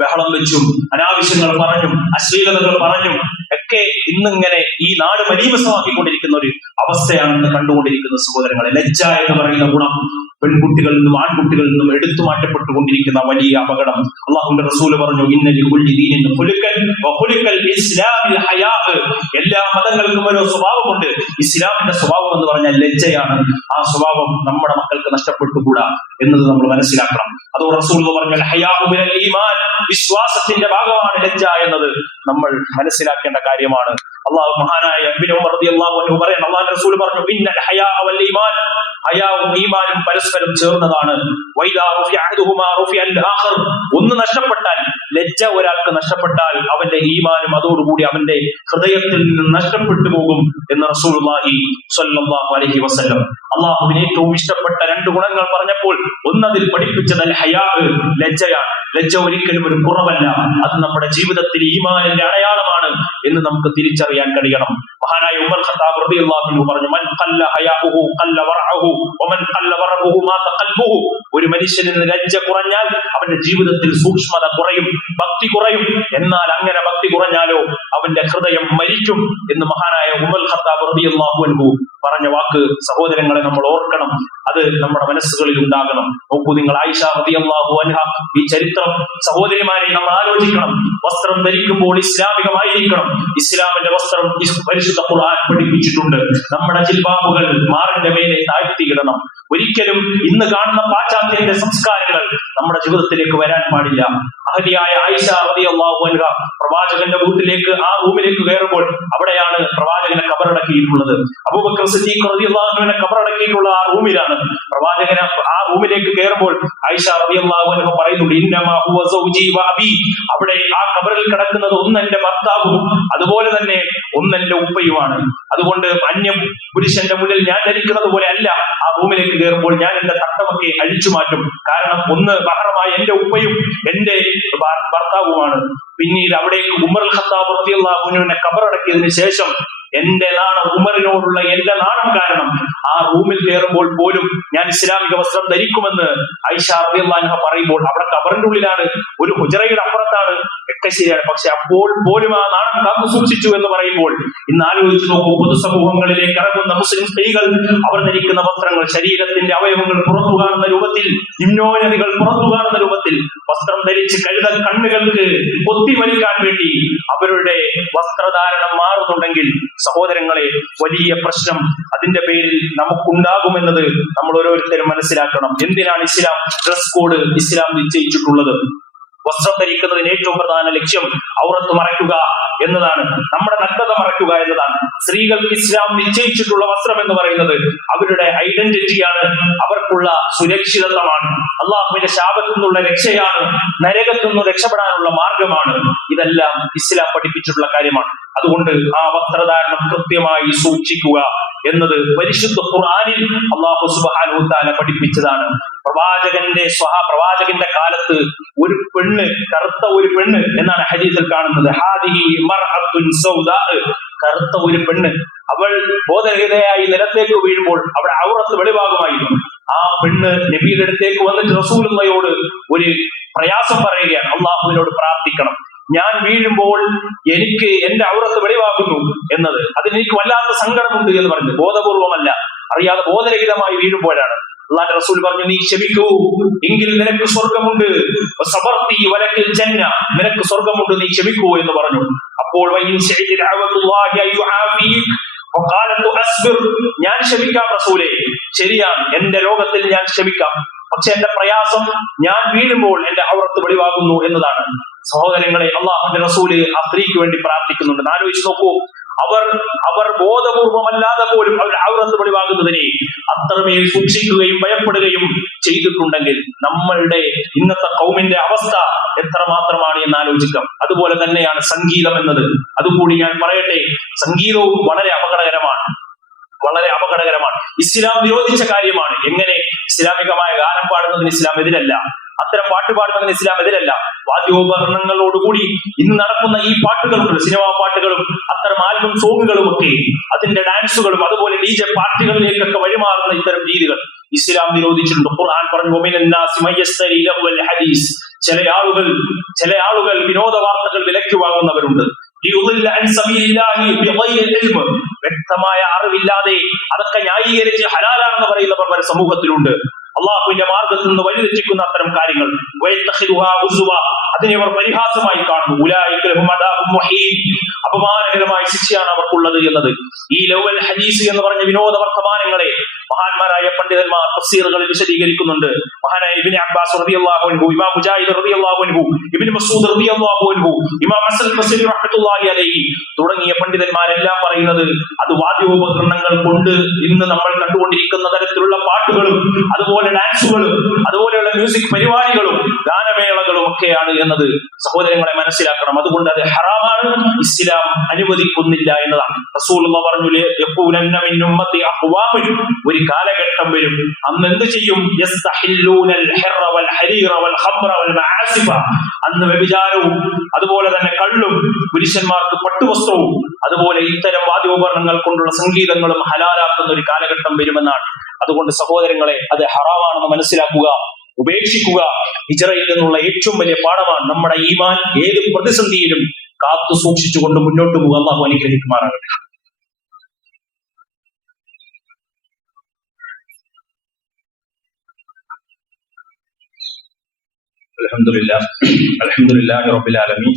ബഹളം വെച്ചും അനാവശ്യങ്ങൾ പറഞ്ഞും അശ്ലീലതകൾ പറഞ്ഞും ഒക്കെ ഇന്നിങ്ങനെ ഈ നാട് മലീമസമാക്കിക്കൊണ്ടിരിക്കുന്ന ഒരു അവസ്ഥയാണ് ഇന്ന് കണ്ടുകൊണ്ടിരിക്കുന്ന സഹോദരങ്ങളെ. ലജ്ജ എന്ന് പറയുന്ന ഗുണം പെൺകുട്ടികളിൽ നിന്നും ആൺകുട്ടികളിൽ നിന്നും എടുത്തു മാറ്റപ്പെട്ടുകൊണ്ടിരിക്കുന്ന വലിയ അപകടം. അള്ളാഹുവിന്റെ റസൂല് പറഞ്ഞു, എല്ലാ മതങ്ങൾക്കും ഓരോ സ്വഭാവമുണ്ട്. ഇസ്ലാമിന്റെ സ്വഭാവം എന്ന് പറഞ്ഞാൽ ലജ്ജയാണ്. ആ സ്വഭാവം നമ്മുടെ മക്കൾക്ക് നഷ്ടപ്പെട്ടുകൂടാ എന്നത് നമ്മൾ മനസ്സിലാക്കണം. അതോടെ റസൂൽ പറഞ്ഞാൽ ഹയാഉ മിനൽ ഈമാൻ, വിശ്വാസത്തിന്റെ ഭാഗമാണ് ലജ്ജ എന്നത് നമ്മൾ മനസ്സിലാക്കേണ്ട കാര്യമാണ്. അള്ളാഹു മഹാനായ ഇബ്നു ഉമർ റളിയല്ലാഹു അൻഹു പറയുന്നു, അല്ലാഹുവിന്റെ റസൂൽ പറഞ്ഞു, ഇന്നൽ ഹയാഅ വൽ ഈമാൻ, ഹയാവും ഈമാനും പരസ്പരം ചേർന്നതാണ്. ഒന്ന് നഷ്ടപ്പെട്ടാൽ, ലജ്ജ ഒരാൾക്ക് നഷ്ടപ്പെട്ടാൽ അവന്റെ ഈമാനും അതോടുകൂടി അവന്റെ ഹൃദയത്തിൽ നിന്ന് നഷ്ടപ്പെട്ടു പോകും എന്ന് റസൂലുള്ളാഹി സ്വല്ലല്ലാഹു അലൈഹി വസല്ലം. അള്ളാഹുവിന് ഏറ്റവും ഇഷ്ടപ്പെട്ട രണ്ട് ഗുണങ്ങൾ പറഞ്ഞപ്പോൾ ഒന്നതിൽ പഠിപ്പിച്ചത് അൽ ഹയാ, ലജ്ജയാണ്. ലജ്ജ ഒരിക്കലും ഒരു കുറവല്ല, അത് നമ്മുടെ ജീവിതത്തിൽ ഈമാനിന്റെ അടയാളമാണ് എന്ന് നമുക്ക് തിരിച്ചറിയാൻ കഴിയണം. മഹാനായ ഉമർ ഖത്താബ് റളിയല്ലാഹു അൻഹു പറഞ്ഞു, മൻ ഖല്ല ഹയാഉഹു ഖല്ല വറഉഹു വമൻ ഖല്ല വറഉഹു മാത ഖൽബുഹു. ഒരു മനുഷ്യന് ലജ്ജ കുറഞ്ഞാൽ അവന്റെ ജീവിതത്തിൽ സൂക്ഷ്മത കുറയും, ഭക്തി കുറയും. എന്നാൽ അങ്ങനെ ഭക്തി കുറഞ്ഞാലോ അവൻ അവന്റെ ഹൃദയം മരിക്കും എന്ന് മഹാനായ ഉമർ ഖത്താബ് റളിയല്ലാഹു അൻഹു പറഞ്ഞ വാക്ക് സഹോദരങ്ങളെ നമ്മൾ ഓർക്കണം. അത് നമ്മുടെ മനസ്സുകളിൽ ഉണ്ടാകണം. നോക്കൂ നിങ്ങൾ, ആയിഷ റളിയല്ലാഹു അൻഹ, ഈ ചരിത്രം സഹോദരിമാരെ നമ്മൾ ആലോചിക്കണം. വസ്ത്രം ധരിക്കുമ്പോൾ ഇസ്ലാമികമായിരിക്കണം. ഇസ്ലാമിന്റെ വസ്ത്രം പരിശുദ്ധ ഖുർആൻ പഠിപ്പിച്ചിട്ടുണ്ട്. നമ്മുടെ ജിൽബാബുകൾ മാറിന്റെ മേലെ താഴ്ത്തിയിടണം. ഒരിക്കലും ഇന്ന് കാണുന്ന പാശ്ചാത്യന്റെ സംസ്കാരങ്ങൾ നമ്മുടെ ജീവിതത്തിലേക്ക് വരാൻ പാടില്ല. മഹതിയായ ആയിഷ റളിയല്ലാഹു അൻഹ പ്രവാചകന്റെ വീട്ടിലേക്ക്, ആ റൂമിലേക്ക് കയറുമ്പോൾ അവിടെയാണ് പ്രവാചകനെ കബറടക്കിയിട്ടുള്ളത്. അബൂബക്കർ സിദ്ദീഖ് റളിയല്ലാഹു അൻഹുവിനെ കബറടക്കിയിട്ടുള്ള ആ റൂമിലാണ്. പ്രവാചകനെ ആ റൂമിലേക്ക് കയറുമ്പോൾ ആയിഷ റളിയല്ലാഹു അൻഹ പറയുന്നുണ്ട്, ഇന്നമാ ഹുവ സൗജി വ അബി. അവിടെ ആ കബറിൽ കിടക്കുന്നത് ഒന്ന് എന്റെ ഭർത്താവും അതുപോലെ തന്നെ ഒന്ന് എന്റെ ഉപ്പയുമാണ്. അതുകൊണ്ട് അന്യ പുരുഷന്റെ മുന്നിൽ ഞാൻ ധരിക്കുന്നത് പോലെ അല്ല ആ റൂമിലേക്ക് കയറുമ്പോൾ ഞാൻ എന്റെ തട്ടമൊക്കെ അഴിച്ചു മാറ്റും. കാരണം ഒന്ന് മഹറമായ എന്റെ ഉപ്പയും എന്റെ ഭർത്താവുമാണ്. പിന്നീട് അവിടേക്ക് ഉമർ ഖത്താബ് റളിയല്ലാഹു അൻഹുവിനെ കബറടക്കിയതിനു ശേഷം എന്റെ നാണം, ഉമറിനോടുള്ള എന്റെ നാണം കാരണം ആ റൂമിൽ കയറുമ്പോൾ പോലും ഞാൻ ഇസ്ലാമിക വസ്ത്രം ധരിക്കുമെന്ന് ആയിഷ റളിയല്ലാഹു അൻഹ പറയുമ്പോൾ, അവിടെ കബറിന്റെ ഉള്ളിലാണ്, ഒരു ഹുജറയുടെ അപ്പുറത്താണ്, ഒക്കെ ശരിയാണ്. പക്ഷെ അപ്പോൾ പോലും ആ നാണം കാത്തു സൂക്ഷിച്ചു എന്ന് പറയുമ്പോൾ ഇന്ന് ആലോചിച്ച് നോക്കൂ. പൊതുസമൂഹങ്ങളിലേക്ക് ഇറങ്ങുന്ന മുസ്ലിം സ്ത്രീകൾ അവർ ധരിക്കുന്ന വസ്ത്രങ്ങൾ ശരീരത്തിന്റെ അവയവങ്ങൾ പുറത്തു കാണുന്ന രൂപത്തിൽ, നിമ്നോന്നതികൾ പുറത്തു കാണുന്ന രൂപത്തിൽ വസ്ത്രം ധരിച്ച് കഴുതൽ കണ്ണുകൾക്ക് പൊത്തി വലിക്കാൻ വേണ്ടി അവരുടെ വസ്ത്രധാരണം മാറുന്നുണ്ടെങ്കിൽ സഹോദരങ്ങളെ, വലിയ പ്രശ്നം അതിന്റെ പേരിൽ നമുക്കുണ്ടാകുമെന്നത് നമ്മൾ ഓരോരുത്തരും മനസ്സിലാക്കണം. എന്തിനാണ് ഇസ്ലാം ഡ്രസ് കോഡ് ഇസ്ലാം നിശ്ചയിച്ചിട്ടുള്ളത്? വസ്ത്രം ധരിക്കുന്നതിന് ഏറ്റവും പ്രധാന ലക്ഷ്യം ഔറത്ത് മറയ്ക്കുക എന്നതാണ്, നമ്മുടെ നഗ്നത മറയ്ക്കുക എന്നതാണ്. സ്ത്രീകൾക്ക് ഇസ്ലാം നിശ്ചയിച്ചിട്ടുള്ള വസ്ത്രം എന്ന് പറയുന്നത് അവരുടെ ഐഡന്റിറ്റിയാണ്, അവർക്കുള്ള സുരക്ഷിതത്വമാണ്, അള്ളാഹുവിന്റെ ശാപത്തിൽ നിന്നുള്ള രക്ഷയാണ്, നരകത്തിൽ നിന്ന് രക്ഷപ്പെടാനുള്ള മാർഗമാണ്. ഇതെല്ലാം ഇസ്ലാം പഠിപ്പിച്ചിട്ടുള്ള കാര്യമാണ്. അതുകൊണ്ട് ആ വസ്ത്രധാരണം കൃത്യമായി സൂക്ഷിക്കുക എന്നത് പരിശുദ്ധ ഖുർആനിൽ അല്ലാഹു സുബ്ഹാനഹു വ തആല പഠിപ്പിച്ചതാണ്. പ്രവാചകന്റെ കാലത്ത് ഒരു പെണ്ണ്, കറുത്ത ഒരു പെണ്ണ് എന്നാണ് ഹദീസിൽ കാണുന്നത്. ഹാദിഹി മർഅത്തുൻ സൗദാ, കറുത്ത ഒരു പെണ്ണ്, അവൾ ബോധരഹിതയായി നിലത്തേക്ക് വീഴുമ്പോൾ അവിടെ ഔറത്ത് വെളിവാകുമായിരുന്നു. ആ പെണ്ണ് നബിയുടെ അടുത്തേക്ക് വന്നിട്ട് റസൂലുള്ളാഹിയോട് ഒരു പ്രയാസം പറയുകയാണ്, അള്ളാഹുവിനോട് പ്രാർത്ഥിക്കണം, ഞാൻ വീഴുമ്പോൾ എനിക്ക് എന്റെ ഔറത്ത് വെളിവാകുന്നു എന്നത്, അതിനെനിക്ക് വല്ലാത്ത സങ്കടമുണ്ട് എന്ന് പറഞ്ഞു. ബോധപൂർവമല്ല, അറിയാതെ ബോധരഹിതമായി വീഴുമ്പോഴാണ്. അള്ളാഹുവിന്റെ റസൂൽ പറഞ്ഞു, നീ ക്ഷമിക്കൂ, എങ്കിൽ നിനക്ക് സ്വർഗമുണ്ട്, നിനക്ക് സ്വർഗമുണ്ട്, നീ ക്ഷമിക്കൂ എന്ന് പറഞ്ഞു. അപ്പോൾ ഞാൻ ക്ഷമിക്കാം റസൂലേ, ശരിയാണ്, എന്റെ രോഗത്തിൽ ഞാൻ ക്ഷമിക്കാം, പക്ഷെ എന്റെ പ്രയാസം ഞാൻ വീഴുമ്പോൾ എന്റെ ഔറത്ത് വെളിവാകുന്നു എന്നതാണ്. സഹോദരങ്ങളെ, അള്ളാഹുവിന്റെ റസൂല് ആ സ്ത്രീക്ക് വേണ്ടി പ്രാർത്ഥിക്കുന്നുണ്ട്. ആലോചിച്ച് നോക്കൂ, അവർ ബോധപൂർവമല്ലാതെ പോലും അവർ ഔറത്ത് വെളിവാകുന്നതിനെ അത്രമേൽ സൂക്ഷിക്കുകയും ഭയപ്പെടുകയും ചെയ്തിട്ടുണ്ടെങ്കിൽ നമ്മളുടെ ഇന്നത്തെ ഖൗമിന്റെ അവസ്ഥ എത്രമാത്രമാണ് എന്ന് ആലോചിക്കാം. അതുപോലെ തന്നെയാണ് സംഗീതം എന്നത്. അതുകൂടി ഞാൻ പറയട്ടെ, സംഗീതവും വളരെ അപകടകരമാണ്, വളരെ അപകടകരമാണ്. ഇസ്ലാം വിരോധിച്ച കാര്യമാണ്. എങ്ങനെ? ഇസ്ലാമികമായ ഗാനം പാടുന്നതിന് ഇസ്ലാം എതിരല്ല, അത്തരം പാട്ട് പാടുന്നതിന് ഇസ്ലാം എതിരല്ല. വാദ്യോപകരണങ്ങളോടുകൂടി ഇന്ന് നടക്കുന്ന ഈ പാട്ടുകളുണ്ട്, സിനിമാ പാട്ടുകളും അത്തരം ആൽബം സോങ്ങുകളും ഒക്കെ, അതിന്റെ ഡാൻസുകളും അതുപോലെ DJ പാർട്ടികളിലേക്കൊക്കെ വഴിമാറുന്ന ഇത്തരം രീതികൾ ഇസ്ലാം നിരോധിച്ചിട്ടുണ്ട്. ഖുർആൻ പറഞ്ഞു, ചില ആളുകൾ വിനോദ വാർത്തകൾ വിലയ്ക്ക് വാങ്ങുന്നവരുണ്ട്. വ്യക്തമായ അറിവില്ലാതെ അതൊക്കെ ന്യായീകരിച്ച് ഹലാലാണെന്ന് പറയുന്നവർ വരെ സമൂഹത്തിലുണ്ട്. അള്ളാഹുവിന്റെ മാർഗത്തിൽ നിന്ന് വഴിതെറ്റിക്കുന്ന അത്തരം കാര്യങ്ങൾ അതിനെ അവർ പരിഹാസമായി കാണുന്നു. അപമാനകരമായ ശിക്ഷയാണ് അവർക്കുള്ളത് എന്നത്. ഈ ലൗൽ ഹദീസ് എന്ന് പറഞ്ഞ വിനോദ വർത്തമാനങ്ങളെ മഹാന്മാരായ പണ്ഡിതന്മാർ തഫ്സീറുകളിൽ വിശദീകരിക്കുന്നുണ്ട്. മഹാനായ ഇബ്നു അബ്ബാസ് റളിയല്ലാഹു അൻഹു, ഇമാം മുജാഹിദ് റളിയല്ലാഹു അൻഹു, ഇബ്നു മസ്ഊദ് റളിയല്ലാഹു അൻഹു, ഇമാം ഹസൻ ബസ്രി റഹ്മത്തുള്ളാഹി അലൈഹി തുടങ്ങിയ പണ്ഡിതന്മാരെല്ലാം പറയുന്നത് അത് വാദ്യോപകരണങ്ങൾ കൊണ്ട് ഇന്ന് നമ്മൾ കണ്ടുകൊണ്ടിരിക്കുന്ന തരത്തിലുള്ള പാട്ടുകളും അതുപോലെ ഡാൻസുകളും അതുപോലെയുള്ള മ്യൂസിക് പരിപാടികളും ഗാനമേളകളും ഒക്കെയാണ് എന്നത് സഹോദരങ്ങളെ മനസ്സിലാക്കണം. അതുകൊണ്ട് അത് ഹറാമാണ്, ഇസ്ലാം അനുവദിക്കുന്നില്ല എന്നതാണ്. റസൂലുള്ളാഹി പറഞ്ഞു, ഒരു കാലഘട്ടം വരും, അന്ന് എന്ത് ചെയ്യും? അന്ന് വ്യഭിചാരവും അതുപോലെ തന്നെ കള്ളും പുരുഷന്മാർക്ക് പട്ടുവസ്ത്രവും അതുപോലെ ഇത്തരം വാദ്യോപകരണങ്ങൾ കൊണ്ടുള്ള സംഗീതങ്ങളും ഹലാലാക്കുന്ന ഒരു കാലഘട്ടം വരുമെന്നാണ്. അതുകൊണ്ട് സഹോദരങ്ങളെ, അത് ഹറാമാണെന്ന് മനസ്സിലാക്കുക, ഉപേക്ഷിക്കുക. ഹിജ്റയിൽ നിന്നുള്ള ഏറ്റവും വലിയ പാഠമാണ് നമ്മുടെ ഈമാൻ ഏത് പ്രതിസന്ധിയിലും കാത്തു സൂക്ഷിച്ചുകൊണ്ട് മുന്നോട്ട് പോകുക. അള്ളാഹു അനുഗ്രഹിക്കുമാറാകട്ടെ. അൽഹംദുലില്ലാഹി റബ്ബിൽ ആലമീൻ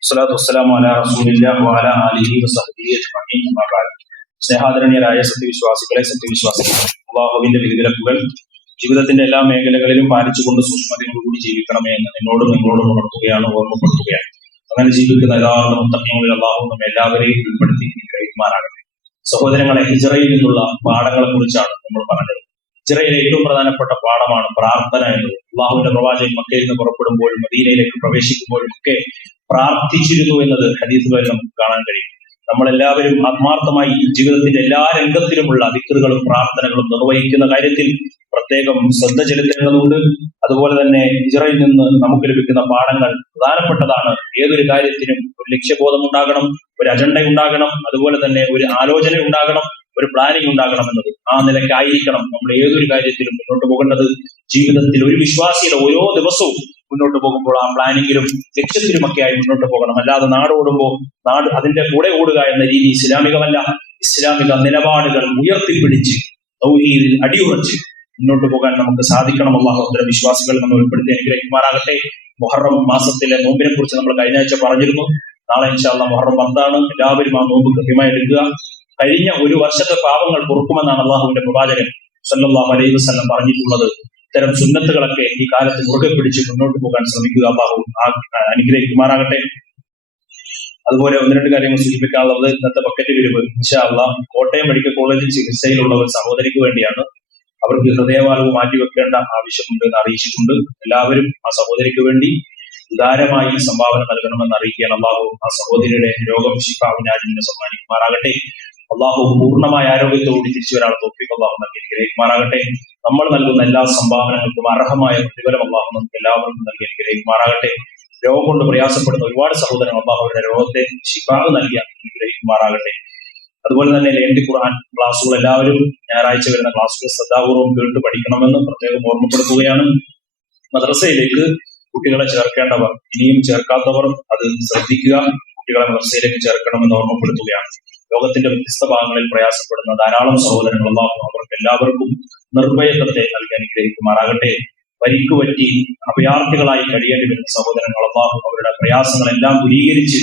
വസ്സലാത്തു വസ്സലാമു അലാ റസൂലില്ലാഹി വഅലാ ആലിഹി വസഹ്ബിഹി അജ്മഈൻ. അമ്മാ ബഅദ്. സ്നേഹാദരണീയരായ സത്യവിശ്വാസികളെ, അല്ലാഹുവിന്റെ വിധിവിലക്കുകൾ ജീവിതത്തിന്റെ എല്ലാ മേഖലകളിലും പാലിച്ചുകൊണ്ട് സൂക്ഷ്മതയോടുകൂടി ജീവിക്കണമേ എന്ന് എന്നോടും നിങ്ങളോടും ഉണർത്തുകയാണ്, ഓർമ്മപ്പെടുത്തുകയാണ്. അങ്ങനെ ജീവിക്കുന്ന യഥാർത്ഥ മുത്തഖീങ്ങളിൽ അല്ലാഹു നമ്മെ എല്ലാവരെയും ഉൾപ്പെടുത്തി കഴിയുമാറാകട്ടെ. സഹോദരങ്ങളെ, ഹിജ്റയിൽ നിന്നുള്ള പാഠങ്ങളെ കുറിച്ചാണ് നമ്മൾ പറഞ്ഞത്. ഹിജ്റയിലെ ഏറ്റവും പ്രധാനപ്പെട്ട പാഠമാണ് പ്രാർത്ഥന എന്നത്. അല്ലാഹുവിന്റെ പ്രവാചകൻ മക്കയിൽ നിന്ന് പുറപ്പെടുമ്പോഴും മദീനയിലേക്ക് പ്രവേശിക്കുമ്പോഴും ഒക്കെ പ്രാർത്ഥിച്ചിരുന്നു എന്നത് ഹദീസുകളിൽ നമുക്ക് കാണാൻ കഴിയും. നമ്മളെല്ലാവരും ആത്മാർത്ഥമായി ജീവിതത്തിന്റെ എല്ലാ രംഗത്തിലുമുള്ള ദിക്റുകളും പ്രാർത്ഥനകളും നിർവഹിക്കുന്ന കാര്യത്തിൽ പ്രത്യേകം ശ്രദ്ധ ചെലുത്തേണ്ടതുണ്ട്. അതുപോലെ തന്നെ ഹിജ്റയിൽ നിന്ന് നമുക്ക് ലഭിക്കുന്ന പാഠങ്ങൾ പ്രധാനപ്പെട്ടതാണ്. ഏതൊരു കാര്യത്തിനും ഒരു ലക്ഷ്യബോധം ഉണ്ടാകണം, ഒരു അജണ്ട ഉണ്ടാകണം, അതുപോലെ തന്നെ ഒരു ആലോചന ഉണ്ടാകണം, ഒരു പ്ലാനിങ് ഉണ്ടാകണം എന്നത്. ആ നിലയ്ക്കായിരിക്കണം നമ്മൾ ഏതൊരു കാര്യത്തിലും മുന്നോട്ട് പോകേണ്ടത്. ജീവിതത്തിൽ ഒരു വിശ്വാസിയുടെ ഓരോ ദിവസവും മുന്നോട്ട് പോകുമ്പോൾ ആ പ്ലാനിങ്ങിലും ലക്ഷ്യത്തിലുമൊക്കെയായി മുന്നോട്ട് പോകണം. അല്ലാതെ നാടോടുമ്പോൾ അതിന്റെ കൂടെ ഓടുക എന്ന രീതി ഇസ്ലാമികമല്ല. ഇസ്ലാമിക നിലപാടുകൾ ഉയർത്തിപ്പിടിച്ച് തൗഹീദിൽ അടിയുറച്ച് മുന്നോട്ട് പോകാൻ നമുക്ക് സാധിക്കണം. അല്ലാഹു അത്തരം വിശ്വാസികൾ നമ്മൾ ഉൾപ്പെടുത്തി അനുഗ്രഹിക്കുമാറാകട്ടെ. മുഹറം മാസത്തിലെ നോമ്പിനെ കുറിച്ച് നമ്മൾ കഴിഞ്ഞ ആഴ്ച പറഞ്ഞിരുന്നു. നാളെ ഇൻഷാ അല്ലാഹ് മുഹറം 10 എല്ലാവരും ആ നോമ്പ് കൃത്യമായി എടുക്കുക. കഴിഞ്ഞ ഒരു വർഷത്തെ പാപങ്ങൾ പൊറുക്കുമെന്നാണ് അള്ളാഹുവിന്റെ പ്രവാചകൻ സല്ലല്ലാഹു അലൈഹി വസല്ലം പറഞ്ഞിട്ടുള്ളത്. ഇത്തരം സുന്നത്തുകളൊക്കെ ഈ കാലത്ത് മുറുകെ പിടിച്ച് മുന്നോട്ട് പോകാൻ ശ്രമിക്കുക. അള്ളാഹു അനുഗ്രഹിക്കുമാറാകട്ടെ. അതുപോലെ 1-2 കാര്യങ്ങൾ സൂചിപ്പിക്കാനുള്ളത്, ഇന്നത്തെ ബക്കറ്റ് വിരിവ് ഇൻഷാ അല്ലാഹ് കോട്ടയം മെഡിക്കൽ കോളേജിൽ ചികിത്സയിലുള്ള ഒരു സഹോദരിക്ക് വേണ്ടിയാണ്. അവർക്ക് ഹൃദയവാൽവ് മാറ്റിവെക്കേണ്ട ആവശ്യമുണ്ട് എന്ന് അറിയിച്ചിട്ടുണ്ട്. എല്ലാവരും ആ സഹോദരിക്ക് വേണ്ടി ഉദാരമായി സംഭാവന നൽകണമെന്ന് അറിയിക്കുകയാണ്. അള്ളാഹു ആ സഹോദരിയുടെ രോഗം ശിഫാവിനാജിനെ സമ്മാനിക്കുമാറാകട്ടെ. അള്ളാഹു പൂർണ്ണമായ ആരോഗ്യത്തോട് തിരിച്ചു വരാൻ തൗഫീഖ് അള്ളാഹു നൽകി അനുഗ്രഹിക്കുമാറാകട്ടെ. നമ്മൾ നൽകുന്ന എല്ലാ സംഭാവനകൾക്കും അർഹമായ പ്രതിഫലം അള്ളാഹു നമുക്ക് എല്ലാവർക്കും നൽകി അനുഗ്രഹിക്കുമാറാകട്ടെ. രോഗം കൊണ്ട് പ്രയാസപ്പെടുന്ന ഒരുപാട് സഹോദരങ്ങൾ അള്ളാഹു അവരുടെ രോഗത്തെ ശിഫാവ് നൽകി അനുഗ്രഹിക്കുമാറാകട്ടെ. അതുപോലെ തന്നെ ലേണ്ടി ഖുർആൻ ക്ലാസ്സുകൾ എല്ലാവരും ഞായറാഴ്ച വരുന്ന ക്ലാസ്സുകൾ ശ്രദ്ധാപൂർവ്വം കേട്ട് പഠിക്കണമെന്ന് പ്രത്യേകം ഓർമ്മപ്പെടുത്തുകയാണ്. മദ്രസയിലേക്ക് കുട്ടികളെ ചേർക്കേണ്ടവർ, ഇനിയും ചേർക്കാത്തവർ അത് ശ്രദ്ധിക്കുക. കുട്ടികളെ മദ്രസയിലേക്ക് ചേർക്കണമെന്ന് ഓർമ്മപ്പെടുത്തുകയാണ്. ലോകത്തിന്റെ വ്യത്യസ്ത ഭാഗങ്ങളിൽ പ്രയാസപ്പെടുന്ന ധാരാളം സഹോദരങ്ങൾ അല്ലാഹു അവർക്ക് എല്ലാവർക്കും നിർഭയത്വത്തെ നൽകി അനുഗ്രഹിക്കുമാറാകട്ടെ. പരിക്കുപറ്റി അഭയാർത്ഥികളായി കഴിയേണ്ടി വരുന്ന സഹോദരങ്ങൾ അല്ലാഹു അവരുടെ പ്രയാസങ്ങളെല്ലാം ദൂരീകരിച്ച്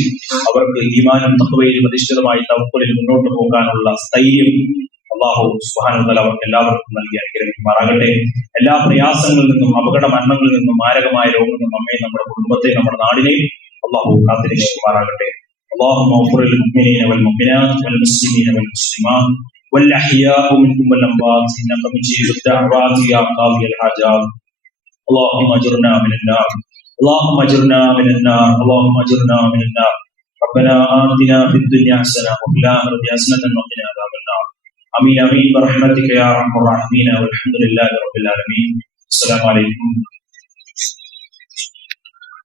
അവർക്ക് ഈമാനും തഖ്വയിലും അധിഷ്ഠിതമായി തവക്കുലിൽ മുന്നോട്ട് പോകാനുള്ള സ്ഥൈര്യം അല്ലാഹു സുബ്ഹാനഹു വ തആല അവർക്ക് എല്ലാവർക്കും നൽകി അനുഗ്രഹിക്കുമാറാകട്ടെ. എല്ലാ പ്രയാസങ്ങളിൽ നിന്നും, അപകട മരണങ്ങളിൽ നിന്നും, മാരകമായ രോഗങ്ങളിൽ നിന്നും നമ്മെ, നമ്മുടെ കുടുംബത്തെ, നമ്മുടെ നാടിനെയും അല്ലാഹു കാത്തുരക്ഷിക്കുമാറാകട്ടെ. اللهم اغفر للمؤمنين والمؤمنات والمسلمين والمسلمات والأحياء منهم والأموات إنك مجيب الدعوات يا قاضي الحاجات. اللهم اجرنا من النار، اللهم اجرنا من النار، اللهم اجرنا من النار. ربنا آتنا في الدنيا حسنة وفي الآخرة حسنة وقنا عذاب النار. آمين آمين برحمتك يا أرحم الراحمين والحمد لله رب العالمين. السلام عليكم.